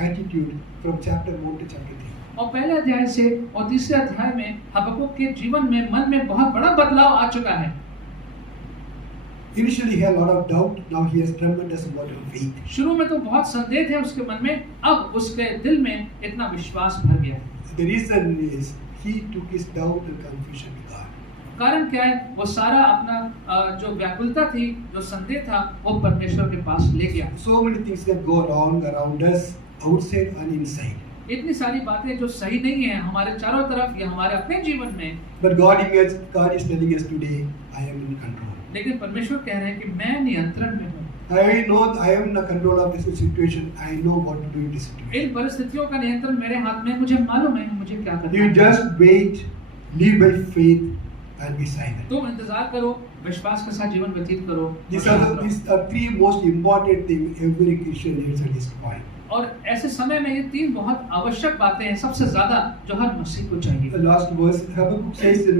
attitude from chapter 1 to chapter 3. और पहले अध्याय से और तीसरे अध्याय में हबक्कुक के जीवन में मन में बहुत बड़ा बदलाव आ चुका है। Initially he had a lot of doubt, now he has tremendous amount of faith. शुरू में तो बहुत संदेह थे उसके मन में, अब उसके दिल में इतना विश्वास भर गया। The reason is he took his doubt and confusion to God. कारण क्या है? वो सारा अपना जो व्याकुलता थी, जो संदेह था, वो परमेश्वर के पास ले गया। So many things that go wrong around us, outside and inside. इतनी सारी बातें जो सही नहीं है हमारे चारों तरफ या हमारे अपने जीवन में, But God is telling us today, I am in control. लेकिन परमेश्वर कह रहे हैं कि मैं नियंत्रण में हूँ। I know I am in the control of this situation. I know what to do in this situation. इन परिस्थितियों का नियंत्रण मेरे हाथ में, मुझे मालूम है मुझे क्या करना You है। just wait, live by faith and be silent. तुम इंतजार करो, विश्वास के साथ जीवन व्यतीत करो। These are three most important things every Christian needs at this point. और ऐसे समय में ये तीन बहुत आवश्यक बातें हैं, सबसे ज्यादा जो हर मसीह को चाहिए। The last verse, Habakkuk says in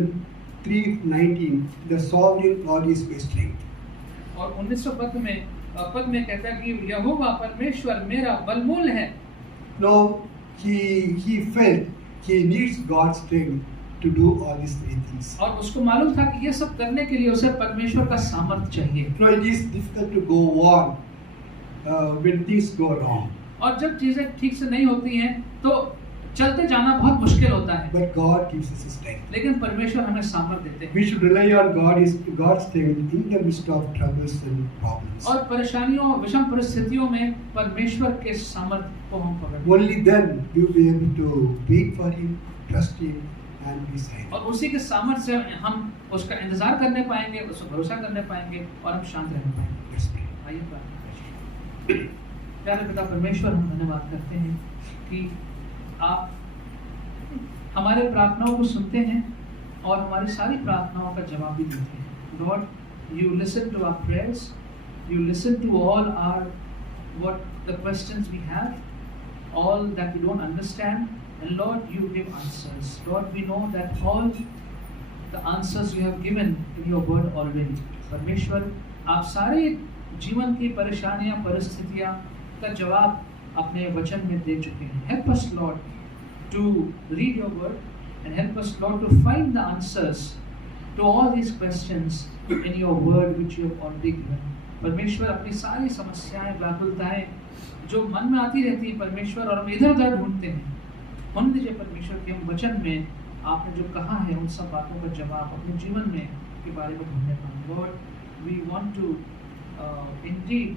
3:19, the sovereign God is my strength. और 19 पद में कहता है कि यहोवा परमेश्वर मेरा बलमूल है। No, he felt he needs God's strength to do all these three things. और उसको मालूम था कि ये सब करने के लिए उसे परमेश्वर का सामर्थ्य चाहिए। No, it is difficult to go on when things go wrong. और जब चीजें ठीक से नहीं होती हैं तो चलते जाना बहुत मुश्किल होता है, But God gives us strength. लेकिन परमेश्वर हमें सामर्थ्य देते हैं। We should rely on God's strength in the midst of troubles and problems. और परेशानियों, विषम परिस्थितियों में परमेश्वर के सामर्थ्य को हम पकड़ते हैं। Only then we will be able to wait for Him, trust Him, and be silent. और उसी के सामर्थ्य से हम उसका इंतजार करने पाएंगे, उस पर भरोसा करने पाएंगे और हम शांत रहने पाएंगे। Let's pray. आइए प्रार्थना करें। प्यारे पिता परमेश्वर, हम धन्यवाद करते हैं कि आप हमारे प्रार्थनाओं को सुनते हैं और हमारी सारी प्रार्थनाओं का जवाब भी देते हैं। Lord, you listen to our prayers, you listen to all the questions we have, all that we don't understand, and Lord, you give answers. Lord, we know that all the answers you have given in your word already. परमेश्वर, आप सारे जीवन की परेशानियां, परिस्थितियां का जवाब अपने वचन में दे चुके हैं। Help us, Lord, to read your word and help us, Lord, to find the answers to all these questions in your word which you have already given. परमेश्वर, अपनी सारी समस्याएं, व्याकुलताएं जो मन में आती रहती हैं परमेश्वर, और हम इधर-उधर ढूंढते हैं, होने दीजिए परमेश्वर कि हम वचन में आपने जो कहा है उन सब बातों का जवाब अपने जीवन में के बारे में ढूंढने पाएं। Lord, we want to indeed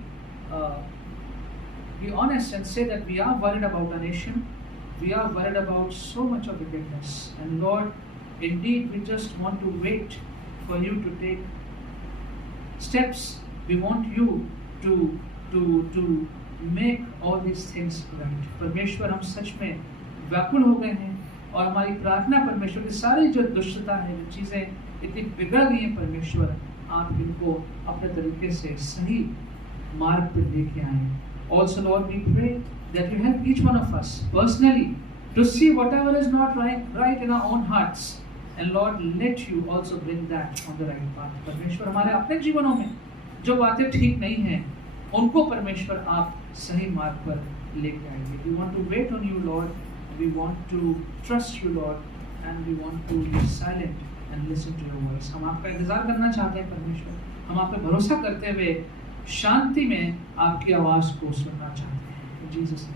be honest and say that we are worried about our nation. We are worried about so much of wickedness. And Lord, indeed we just want to wait for you to take steps. We want you to make all these things right. परमेश्वर, हम सच में व्याकुल हो गए हैं और हमारी प्रार्थना परमेश्वर की सारी जो दुष्टता है, जो चीज़ें इतनी बिगड़ गई हैं परमेश्वर, आप इनको अपने तरीके से सही मार्ग पर लेके आए। Also, Lord, we pray that you help each one of us personally to see whatever is not right in our own hearts, and Lord, let you also bring that on the right path. परमेश्वर, हमारे अपने जीवनों में जो बातें ठीक नहीं हैं, उनको परमेश्वर आप सही मार्ग पर लेके आएंगे। We want to wait on you, Lord. We want to trust you, Lord, and we want to be silent and listen to your voice. हम आपका इंतजार करना चाहते हैं परमेश्वर, हम आप पे भरोसा करते हुए शांति में आपकी आवाज को सुनना चाहते हैं। जीसस।